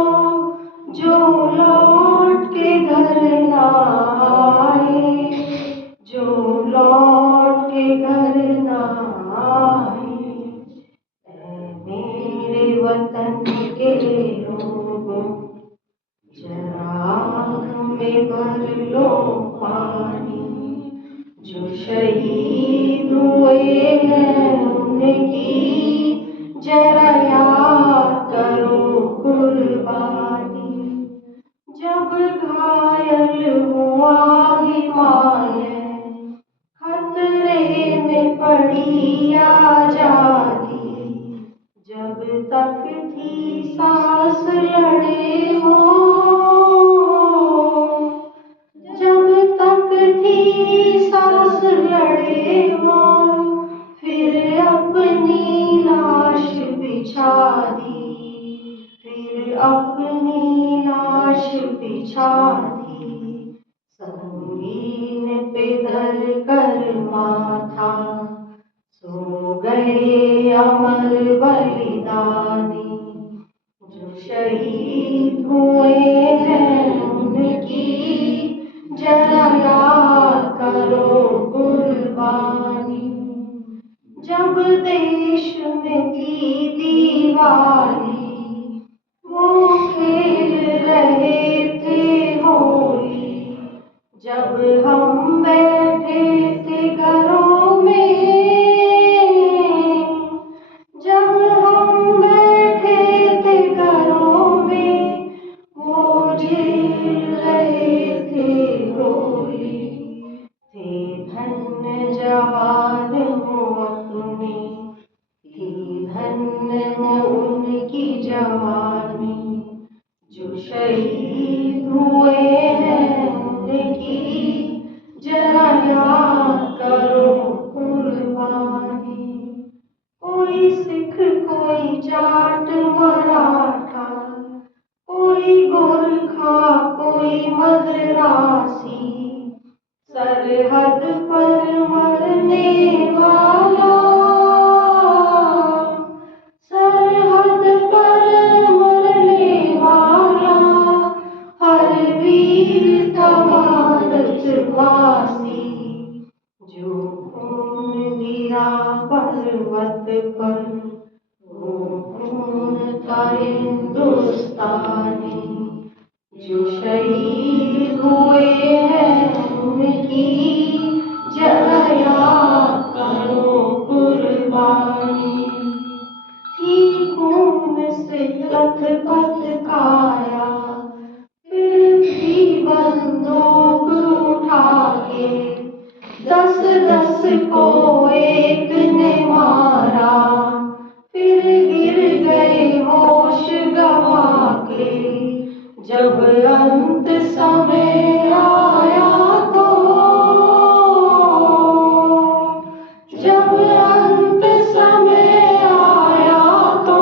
जो लौट के घर ना आए, जो लौट के घर ना आए। ऐ मेरे वतन के लोगों, जरा आँख में भर लो पानी, जो शहीद हुए हैं उनकी जरा याद करो कुर्बानी। जब घायल हुआ हिमालय, खतरे में पड़ी आजादी, जब तक थी सांस लड़े हो, जब तक थी सांस लड़े हो, फिर अपनी लाश बिछा दी, फिर अपनी लाश बिछा दी। संगीन पे धर कर माथा, सो गए अमर बलिदानी, जो शहीद हुए हैं उनकी जरा याद करो कुर्बानी। जब देश में थी दिवाली, वो खेल रहे थे होली, जब हम बैठे थे घरों में, जब हम बैठे थे घरों में, वो झेल रहे थे होली। थे धन्य जवान हो अपने, थी धन्य हो उनकी जवानी, जो शहीद हुए हैं उनकी जरा याद करो कुर्बानी। कोई सिख, कोई जाट मराठा, कोई गोरखा, कोई मद्रासी, सरहद पर मरने वाला, सरहद पर मरने वाला, हर वीर था भारतवासी, जो खून गिरा पर्वत पर, वो खून था हिंदुस्तानी, जो शहीद हुए हैं उनकी जरा याद करो कुर्बानी। थी खून से लथपथ काया, फिर भी बंदों जब अंत समय आया तो, जब अंत समय आया तो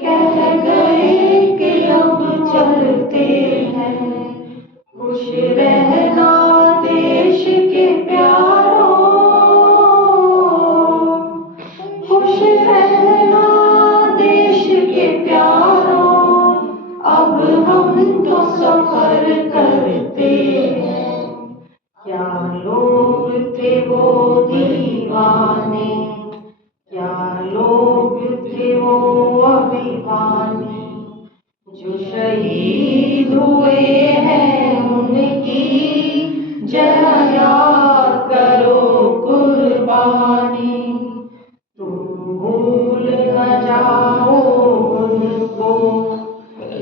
कह गए कि अब चलते हैं। खुश रहना देश के प्यारों, खुश रहना देश के प्यारों, अब हम तो सफर करते हैं। क्या लोग थे वो दीवाने, क्या लोग थे वो अभिमानी, जो शहीद हुए हैं उनकी जरा याद करो कुर्बानी। तुम भूल न जाओ उनको,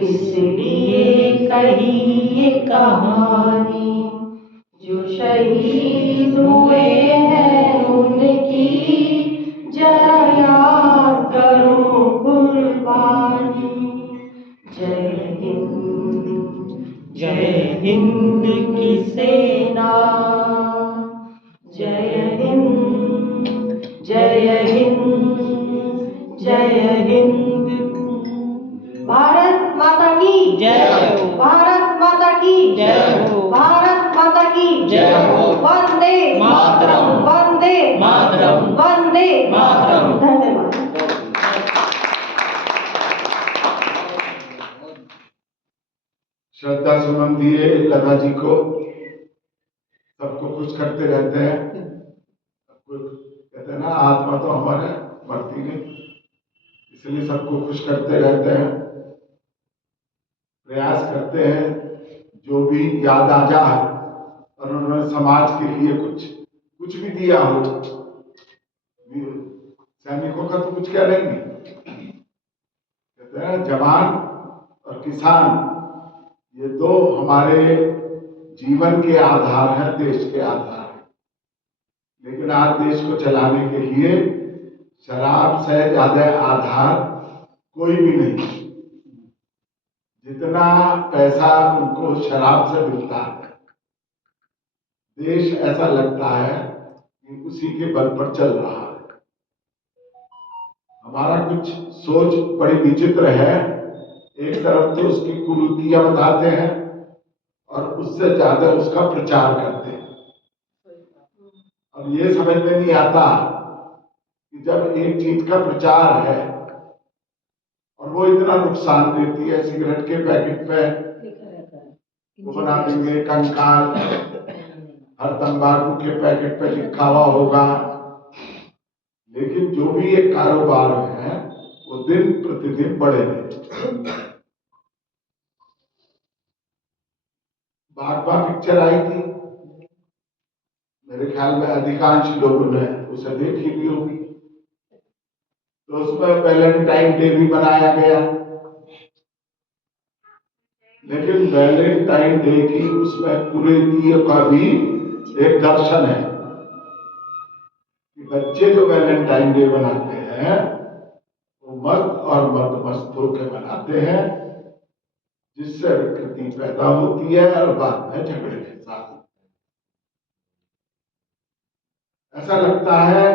इसलिए कही ये कहानी। जो शहीद हुए हैं उनकी जरा याद करो कुर्बानी। जय हिंद, जय हिंद की सेना, जय हिंद, जय हिंद, जय हिंद। भारत माता की जय हो, भारत माता की जय हो, भारत माता की जय हो। वंदे मातरम, वंदे मातरम, वंदे मातरम। धन्यवाद। श्रद्धा सुमन दिए लता जी को। सबको खुश करते रहते हैं। सबको कहते हैं ना, आत्मा तो हमारे मरती नहीं, इसलिए सबको खुश करते रहते हैं। प्रयास करते हैं जो भी याद आ जाए, और उन्होंने समाज के लिए कुछ भी दिया हो। सैनिकों का तो कुछ कह नहीं, कहते हैं जवान और किसान, ये दो हमारे जीवन के आधार हैं, देश के आधार हैं। लेकिन आज देश को चलाने के लिए शराब से ज्यादा आधार कोई भी नहीं। जितना पैसा उनको शराब से मिलता है, देश ऐसा लगता है कि उसी के बल पर चल रहा है। हमारा कुछ सोच बड़ी विचित्र है। एक तरफ तो उसकी कुरीतियां बताते हैं और उससे ज्यादा उसका प्रचार करते हैं। अब ये समझ में नहीं आता कि जब एक चीज का प्रचार है और वो इतना नुकसान देती है, सिगरेट के पैकेट पे वो बना देंगे कंकाल, हर तंबाकू के पैकेट पे लिखा हुआ होगा। लेकिन जो भी ये कारोबार है वो दिन प्रतिदिन बढ़े रहे। बागबा पिक्चर आई थी, मेरे ख्याल में अधिकांश लोगों ने उसे देखी भी होगी। तो उसमें वैलेंटाइन डे भी मनाया गया, लेकिन वैलेंटाइन डे की उसमें कुरीतियों का भी एक दर्शन है कि बच्चे जो वैलेंटाइन डे बनाते हैं वो मर्द और मर्द मस्त होकर बनाते हैं, जिससे विकृति पैदा होती है और बाद में झगड़े के साथ। ऐसा लगता है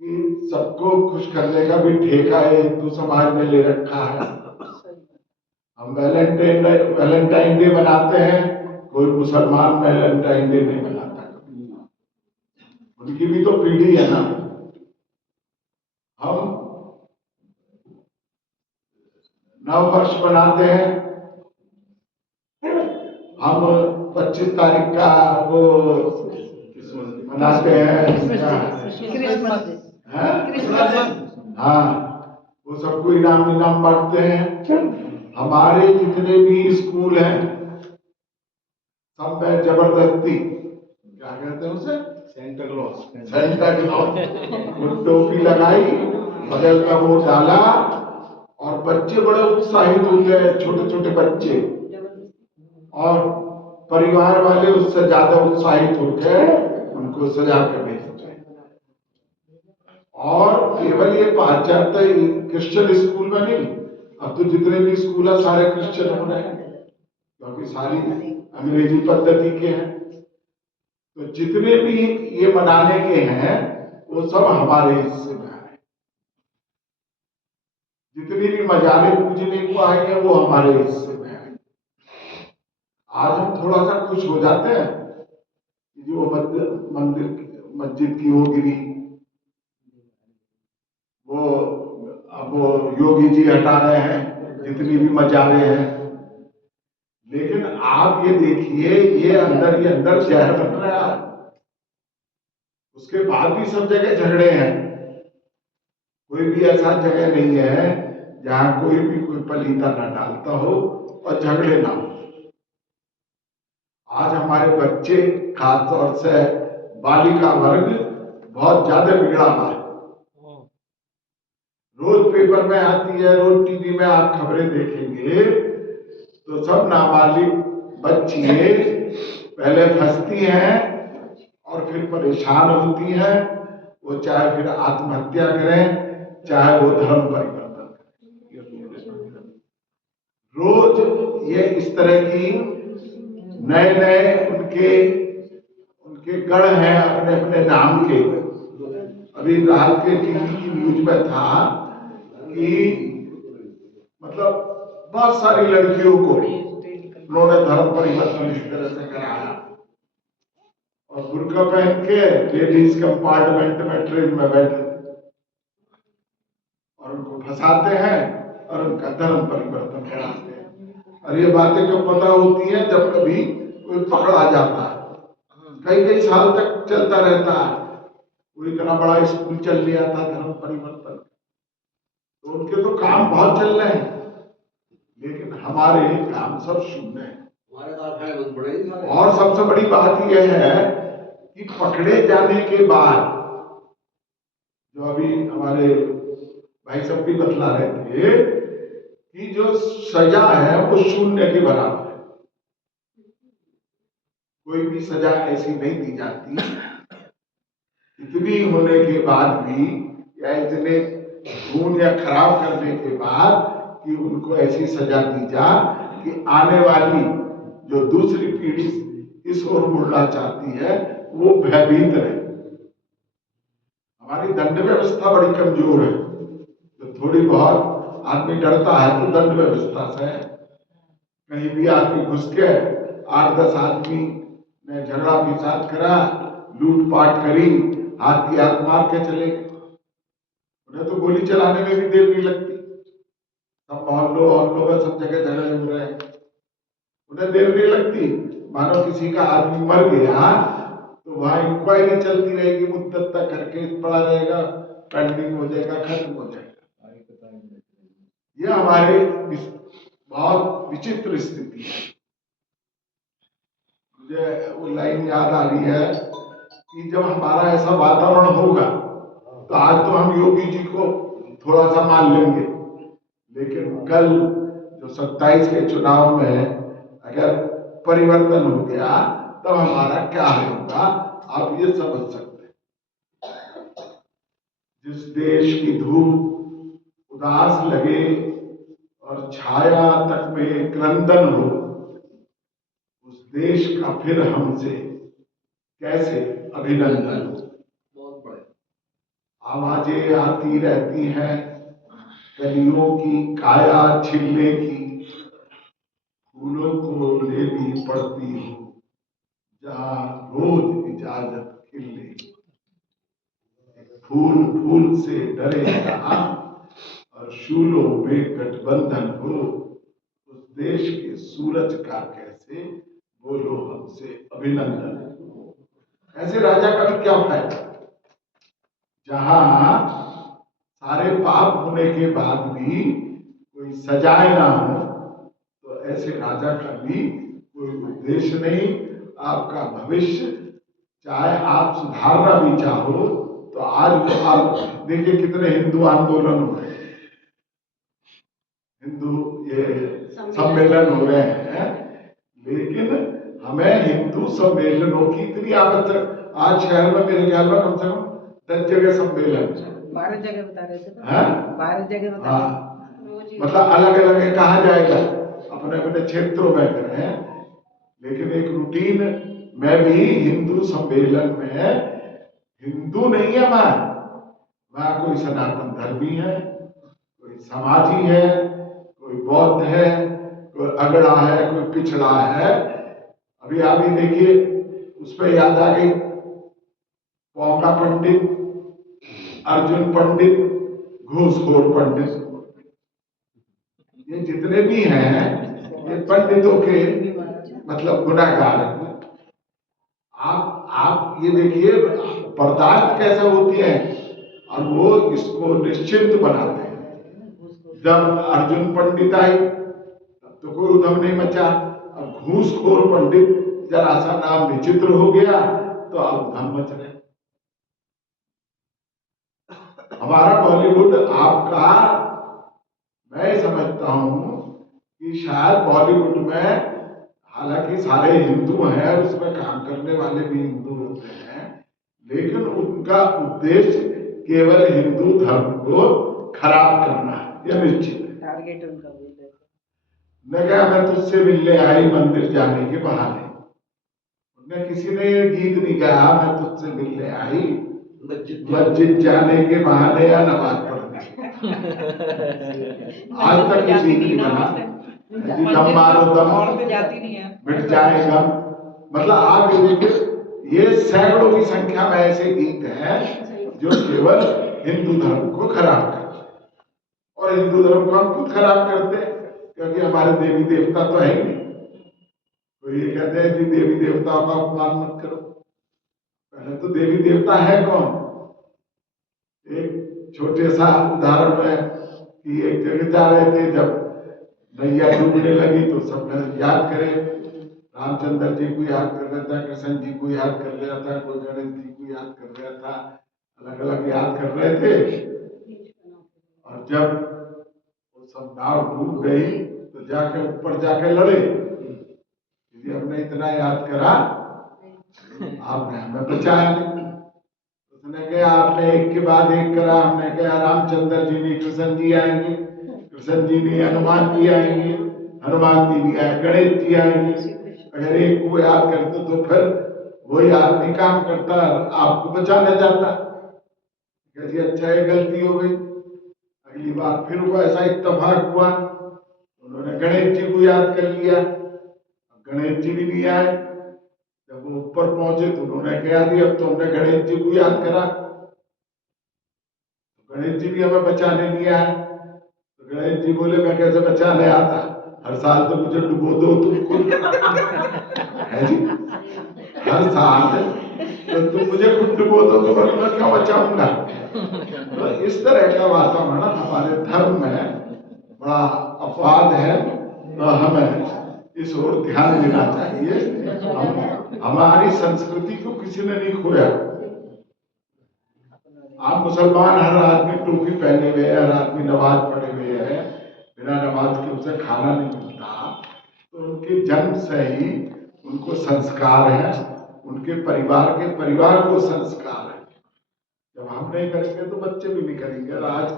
कि सबको खुश करने का भी ठेका हिंदू समाज में ले रखा है। हम वैलेंटाइन डे बनाते हैं, कोई मुसलमान वैलेंटाइन डे नहीं मनाता। उनकी भी तो पीढ़ी है ना। हम नव वर्ष मनाते हैं, हम 25 तारीख का वो मनाते हैं। हाँ, वो सबको इनाम बांटते हैं। हमारे जितने भी स्कूल हैं सब में जबरदस्ती, क्या कहते हैं उसे, सेंटा क्लॉज, वो टोपी लगाई, बगल में वो डाला और बच्चे बड़े उत्साहित हो गए, छोटे छोटे बच्चे, और परिवार वाले उससे ज्यादा उत्साहित होकर उनको सजा कर भेजते हैं। और केवल ये पाश्चात्य क्रिश्चियन स्कूल में नहीं, अब तो जितने भी स्कूल है सारे क्रिश्चियन हो रहे हैं, क्योंकि सारी अंग्रेजी पद्धति के हैं। तो जितने भी ये मनाने के हैं वो सब हमारे हिस्से में आए। जितनी भी मजाले पूजने को आई है वो हमारे हिस्से में आए। आज हम थोड़ा सा खुश हो जाते हैं कि जो मस्जिद की वो गिरी, वो योगी जी हटा रहे हैं, जितनी भी मजाले हैं। लेकिन आप ये देखिए, ये अंदर जहर बन रहा है। उसके बाद भी सब जगह झगड़े हैं। कोई भी ऐसा जगह नहीं है जहां कोई पलीता ना डालता हो और झगड़े ना हो। आज हमारे बच्चे, खासतौर से बालिका वर्ग, बहुत ज्यादा बिगड़ा हुआ है। रोज पेपर में आती है, रोज टीवी में आप खबरें देखेंगे तो सब नाबालिग बच्चियां पहले फंसती हैं और फिर परेशान होती हैं। वो चाहे फिर आत्महत्या करें, चाहे वो धर्म परिवर्तन करें। रोज ये इस तरह की नए उनके गढ़ हैं अपने अपने नाम के। अभी रात के टीवी की न्यूज में था कि मतलब बहुत सारी लड़कियों को उन्होंने धर्म परिवर्तन इस तरह से कराया और बुर्का पहन के लेडीज कंपार्टमेंट में ट्रेन में बैठे और उनको फंसाते हैं और उनका धर्म परिवर्तन कराते हैं। और ये बातें कब पता होती हैं? जब कभी कोई पकड़ा जाता है। कई साल तक चलता रहता है। वो इतना बड़ा स्कूल चल लिया था धर्म परिवर्तन, तो उनके तो काम बहुत चल रहे हैं, लेकिन हमारे काम सब शून्य है। और सबसे बड़ी बात यह है कि पकड़े जाने के बाद, जो अभी हमारे भाई सब भी बतला रहे थे कि जो सजा है वो शून्य के बराबर है। कोई भी सजा ऐसी नहीं दी जाती इतनी होने के बाद भी, या इतने खून या खराब करने के बाद कि उनको ऐसी सजा दी जा कि आने वाली जो दूसरी पीढ़ी इस ओर मुड़ना चाहती है वो भयभीत रहे। हमारी दंड व्यवस्था बड़ी कमजोर है। तो थोड़ी बहुत आदमी डरता है तो दंड व्यवस्था से कहीं भी आदमी घुस के 8-10 आदमी ने झगड़ा फिसाद करा, लूटपाट करी, हाथ की हाथ मार के चले गए। उन्हें तो गोली चलाने में भी देर नहीं लगती। सब मोहल्लों में सब जगह झगड़े हो रहे हैं, उन्हें देर नहीं लगती। मानो किसी का आदमी मर गया तो वहां इंक्वायरी चलती रहेगी, मुद्दत तक करके पड़ा रहेगा, पेंडिंग हो जाएगा, खत्म हो जाएगा। यह हमारे बहुत विचित्र स्थिति है। मुझे वो लाइन याद आ रही है कि जब हमारा ऐसा वातावरण होगा तो आज तो हम योगी जी को थोड़ा सा मान लेंगे, लेकिन कल जो 27 के चुनाव में अगर परिवर्तन हो गया तब हमारा क्या होगा आप ये समझ सकते हैं। जिस देश की धूप उदास लगे और छाया तक में क्रंदन हो, उस देश का फिर हमसे कैसे अभिनंदन हो। आवाजें आती रहती हैं कलियों की काया छिलने की, फूलों को लेनी पड़ती हो जहां रोज इजाजत खिलने की। फूल फूल से डरे जहां और शूलों में गठबंधन हो, उस देश के सूरज का कैसे बोलो हमसे अभिनंदन। ऐसे राजा का भी क्या फायदा जहां सारे पाप होने के बाद भी कोई सजाए ना हो। तो ऐसे राजा का भी कोई उद्देश्य नहीं। आपका भविष्य चाहे आप सुधारना भी चाहो तो आज आप देखिए कितने हिंदू आंदोलन हो रहे हैं, हिंदू ये सम्मेलन हो रहे हैं, लेकिन हमें हिंदू सम्मेलनों की इतनी आवश्यक। आज शहर में मेरे ख्याल में कम से कम 10 जगह सम्मेलन, 12 जगह बता रहे थे। 12 जगह बता रहे थे। मतलब अलग अलग कहा जाएगा, अपने अपने क्षेत्रों में करें, लेकिन एक रूटीन में भी हिंदू सम्मेलन में हिंदू नहीं है वहाँ कोई सनातन धर्मी है, कोई समाजी है, कोई बौद्ध है, कोई अगड़ा है, कोई पिछड़ा है। अभी आप ही देखिए, उस पर याद आ गई पौका पंडित, अर्जुन पंडित, घूसखोर पंडित, ये जितने भी हैं ये पंडितों के मतलब गुनाहगार हैं। आप ये देखिए बर्दाश्त कैसे होती है, और वो इसको निश्चिंत बनाते हैं। जब अर्जुन पंडित आई तो कोई उधम नहीं मचा, अब घूसखोर पंडित जरा सा नाम विचित्र हो गया तो अब उधम मच रहे। हमारा बॉलीवुड आपका, मैं समझता हूं कि शायद बॉलीवुड में हालांकि सारे हिंदू हैं, उसमें काम करने वाले भी हिंदू होते हैं, लेकिन उनका उद्देश्य केवल हिंदू धर्म को खराब करना है, यह निश्चित है। टारगेट उनका वही है। मैं कहा मैं तुझसे मिलने आई मंदिर जाने के बहाने, उनने किसी ने ये गीत नहीं गाया मैं तुझसे मिलने आई मस्जिद जाने के बहाने या नमाज पढ़ने। आज तक किसी नहीं बना जी, दम मारो दम जाती नहीं है, मिट जाएगा। मतलब आप ये देखिए, ये सैकड़ों की संख्या में ऐसे गीत हैं जो केवल हिंदू धर्म को खराब करते हैं, और हिंदू धर्म को हम खुद खराब करते हैं, क्योंकि हमारे देवी देवता तो है ही नहीं। तो ये कहते हैं कि देवी देवताओं का अपमान मत करो। पहले तो देवी देवता है कौन? एक छोटे सा उदाहरण में कि एक जगह जा रहे थे, जब नैया डूबने लगी तो सबने याद करे, रामचंद्र जी को याद कर रहा था, कृष्ण जी को याद कर रहा था, कोई गणेश जी को याद कर रहा था, अलग अलग याद कर रहे थे। और जब वो सब नाव डूब गई तो जाके ऊपर जाके लड़े, हमने इतना याद करा, आपने हमें बचाया नहीं। उसने कहा आपने एक के बाद एक करा, हमने कहा रामचंद्र जी नहीं कृष्ण जी आएंगे, कृष्ण जी नहीं हनुमान जी आएंगे, हनुमान जी नहीं आए गणेश जी आएंगे। अगर एक को याद करते तो फिर वही आदमी काम करता, आपको बचाना चाहता। जी अच्छा ये गलती हो गई। अगली बार फिर वो ऐसा इत्तेफाक हुआ, उन्होंने गणेश जी को याद कर लिया, गणेश जी भी नहीं आए। जब वो ऊपर पहुंचे तो उन्होंने कहा जी अब तो हमने गणेश जी को याद करा, तो गणेश जी भी हमें बचाने नहीं आए। तो गणेश जी बोले मैं कैसे बचाने आता, हर साल तो मुझे डुबो दो तुमको है जी, हर साल तो तुम मुझे खुद डुबो दो तो मैं क्यों बचाऊंगा। तो इस तरह का वातावरण हमारे धर्म में बड़ा अपवाद है, तो हमें इस ओर ध्यान देना चाहिए। हमारी संस्कृति को किसी ने नहीं खोया। आप मुसलमान हर आदमी टोपी पहने हुए है, हर आदमी नमाज पढ़े हुए है, बिना नमाज के उसे खाना नहीं मिलता। तो उनके जन्म से ही उनको संस्कार है, उनके परिवार को संस्कार है। जब हम नहीं करेंगे तो बच्चे भी नहीं करेंगे। आज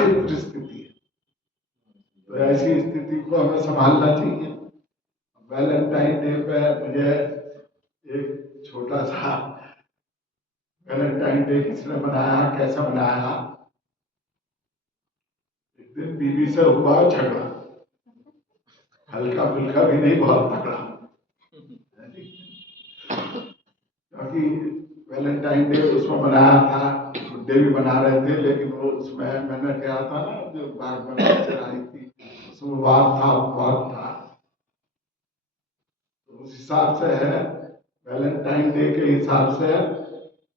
विचित्र स्थिति है, तो ऐसी स्थिति को हमें संभालना चाहिए। वैलेंटाइन डे पे मुझे एक छोटा सा वैलेंटाइन डे किसने बनाया, कैसा बनाया। एक दिन बीवी से हुआ झगड़ा, हल्का फुल्का भी नहीं, बहुत तगड़ा, क्योंकि वैलेंटाइन डे उसमें बनाया था, बुड्ढे भी बना रहे थे, लेकिन वो उसमें मैंने कहा था ना जो बाग में पिक्चर आई थी उसमें वाद था, उपवाद था। तो उस हिसाब से है, वैलेंटाइन डे के हिसाब से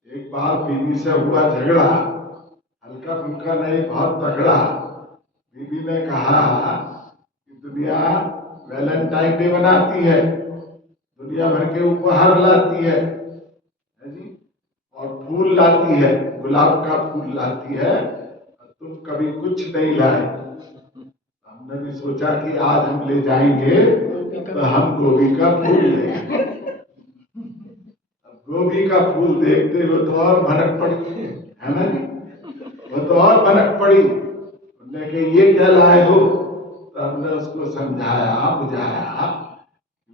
एक बार बीवी से हुआ झगड़ा, हल्का फुल्का नहीं, बहुत तगड़ा। बीवी ने कहा कि दुनिया वैलेंटाइन डे बनाती है, दुनिया भर के उपहार लाती है जी, और फूल लाती है, गुलाब का फूल लाती है, तुम कभी कुछ नहीं लाए। हमने भी सोचा कि आज हम ले जाएंगे तो हम गोभी का फूल लेंगे। गोभी का फूल देखते हुए तो और भनक पड़ी, है ना जी, वो तो और भनक पड़ी। उन्होंने कहा ये ये क्या लाए हो? तो हमने उसको समझाया बुझाया,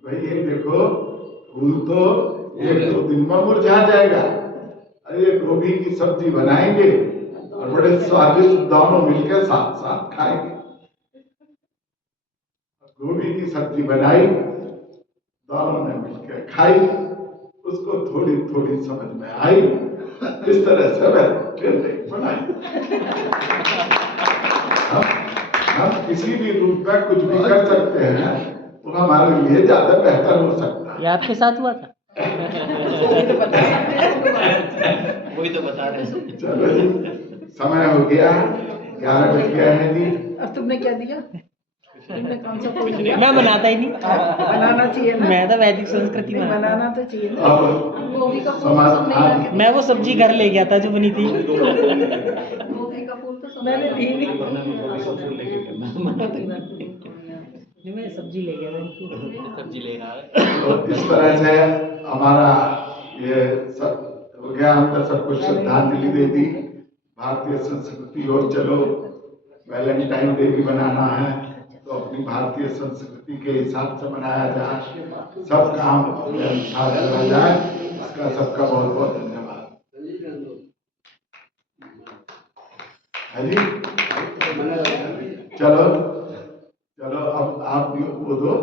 भाई ये देखो फूल तो 1-2 दिन में मुरझा जाएगा, अरे गोभी की सब्जी बनाएंगे और बड़े स्वादिष्ट दोनों मिलकर साथ साथ खाएंगे। गोभी की सब्जी बनाई, दोनों ने मिलकर खाई, उसको थोड़ी थोड़ी समझ में आई, इस तरह से वह बनाई। हम किसी भी रूप में कुछ भी कर सकते हैं, वो हमारे लिए ज्यादा बेहतर हो सकता है। ये आपके साथ हुआ था? वही तो बता रहे हैं। चलो जी, समय हो गया, 11 बज गया है जी। अब तुमने क्या दिया? तुमने कौन सा फूल दिया? मैं बनाता ही नहीं, बनाना चाहिए ना। मैं तो वैदिक संस्कृति नहीं, में बनाना तो चाहिए ना। अब गोभी का फूल समाज तो सबने आप मैं वो सब्जी घर ले गया था जो बनी थी। गोभी का फूल तो सबने मैंने दी नहीं। मैं सब्जी ले गया था। सब्जी ले रहा है। तो इस तरह से हमारा ये सब हो गया, हमने सब कुछ श्रद्धांजलि दे दी भारतीय संस्कृति। और चलो वैलेंटाइन डे भी बनाना है तो अपनी भारतीय संस्कृति के हिसाब से मनाया जाए, सब काम अपने अनुसार करा जाए। इसका सबका बहुत बहुत धन्यवाद। है जी, चलो चलो अब आप भी बोलो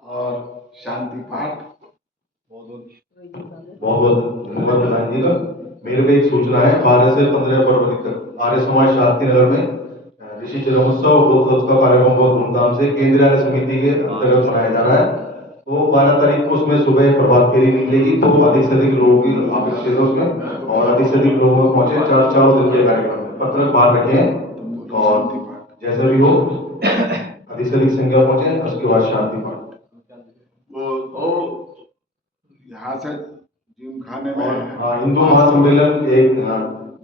और शांति पाठ। बहुत बहुत धन्यवाद बताइएगा। मेरे को एक सूचना है, 12 से 15 फरवरी तक आर्य समाज शांति नगर में ऋषि जन्मोत्सव बोधोत्सव का कार्यक्रम बहुत धूमधाम से केंद्रीय आर्य समिति के अंतर्गत मनाया जा रहा है। तो 12 तारीख को उसमें सुबह प्रभात फेरी निकलेगी, तो अधिक से अधिक लोगों की अपेक्षित है उसमें, और अधिक से अधिक लोगों में पहुंचे। चारों दिन के कार्यक्रम में पत्रक बाहर रखें और जैसे भी हो अधिक से अधिक संख्या पहुंचे। उसके बाद शांति पाठ वो यहाँ से जिम खाने में और हिंदू महासम्मेलन एक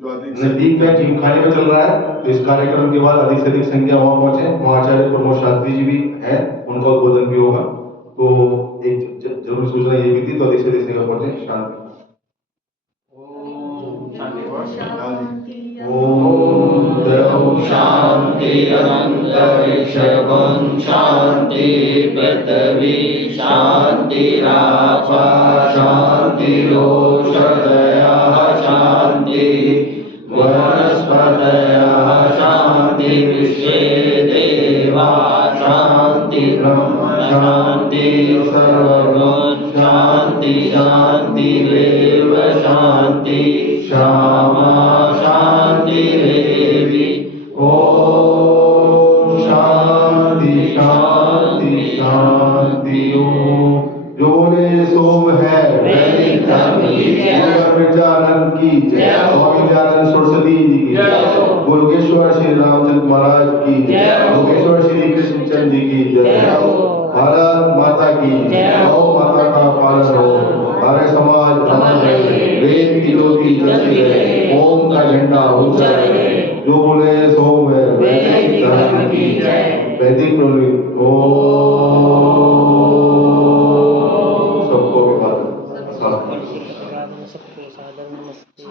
जो अधिक नजदीक में जिम खाने में चल रहा है। तो इस कार्यक्रम के बाद अधिक से अधिक संख्या वहां पहुंचे। महाचार्य प्रमोद शास्त्री जी भी हैं, उनका उद्बोधन भी होगा। तो एक जरूरी सूचना ये भी थी, तो अधिक से अधिक संख्या पहुंचे। शांति। ओम देव शांति अंतरिक्षं शांति पृथ्वी शांतिरापा शांतिरोषधयः शांति वनस्पतयः शांति विश्वे देवा शांति ब्रह्म शांति सर्वभूत शांति शांतिरेव शांति श्यामा शांति देवी। ओम शांति शांति शांति। ओम जो बोले सोम है वैदिक धर्म की जय। मिर्जानंद की जय। स्वामी दयानंद सरस्वती जी की जय। गोलकेश्वर श्री रामचंद्र महाराज की जय। गोलकेश्वर श्री कृष्णचंद्र जी की जय। भारत माता की जय। गौ माता का पालन हो, आर्य समाज अमर रहे, वेद की ज्योति जलती रहे, ओम का झंडा ऊंचा रहे। जो बोले सोम है वैदिक धर्म की जय। वैदिक सबको अभिवादन। सबको सादर नमस्ते।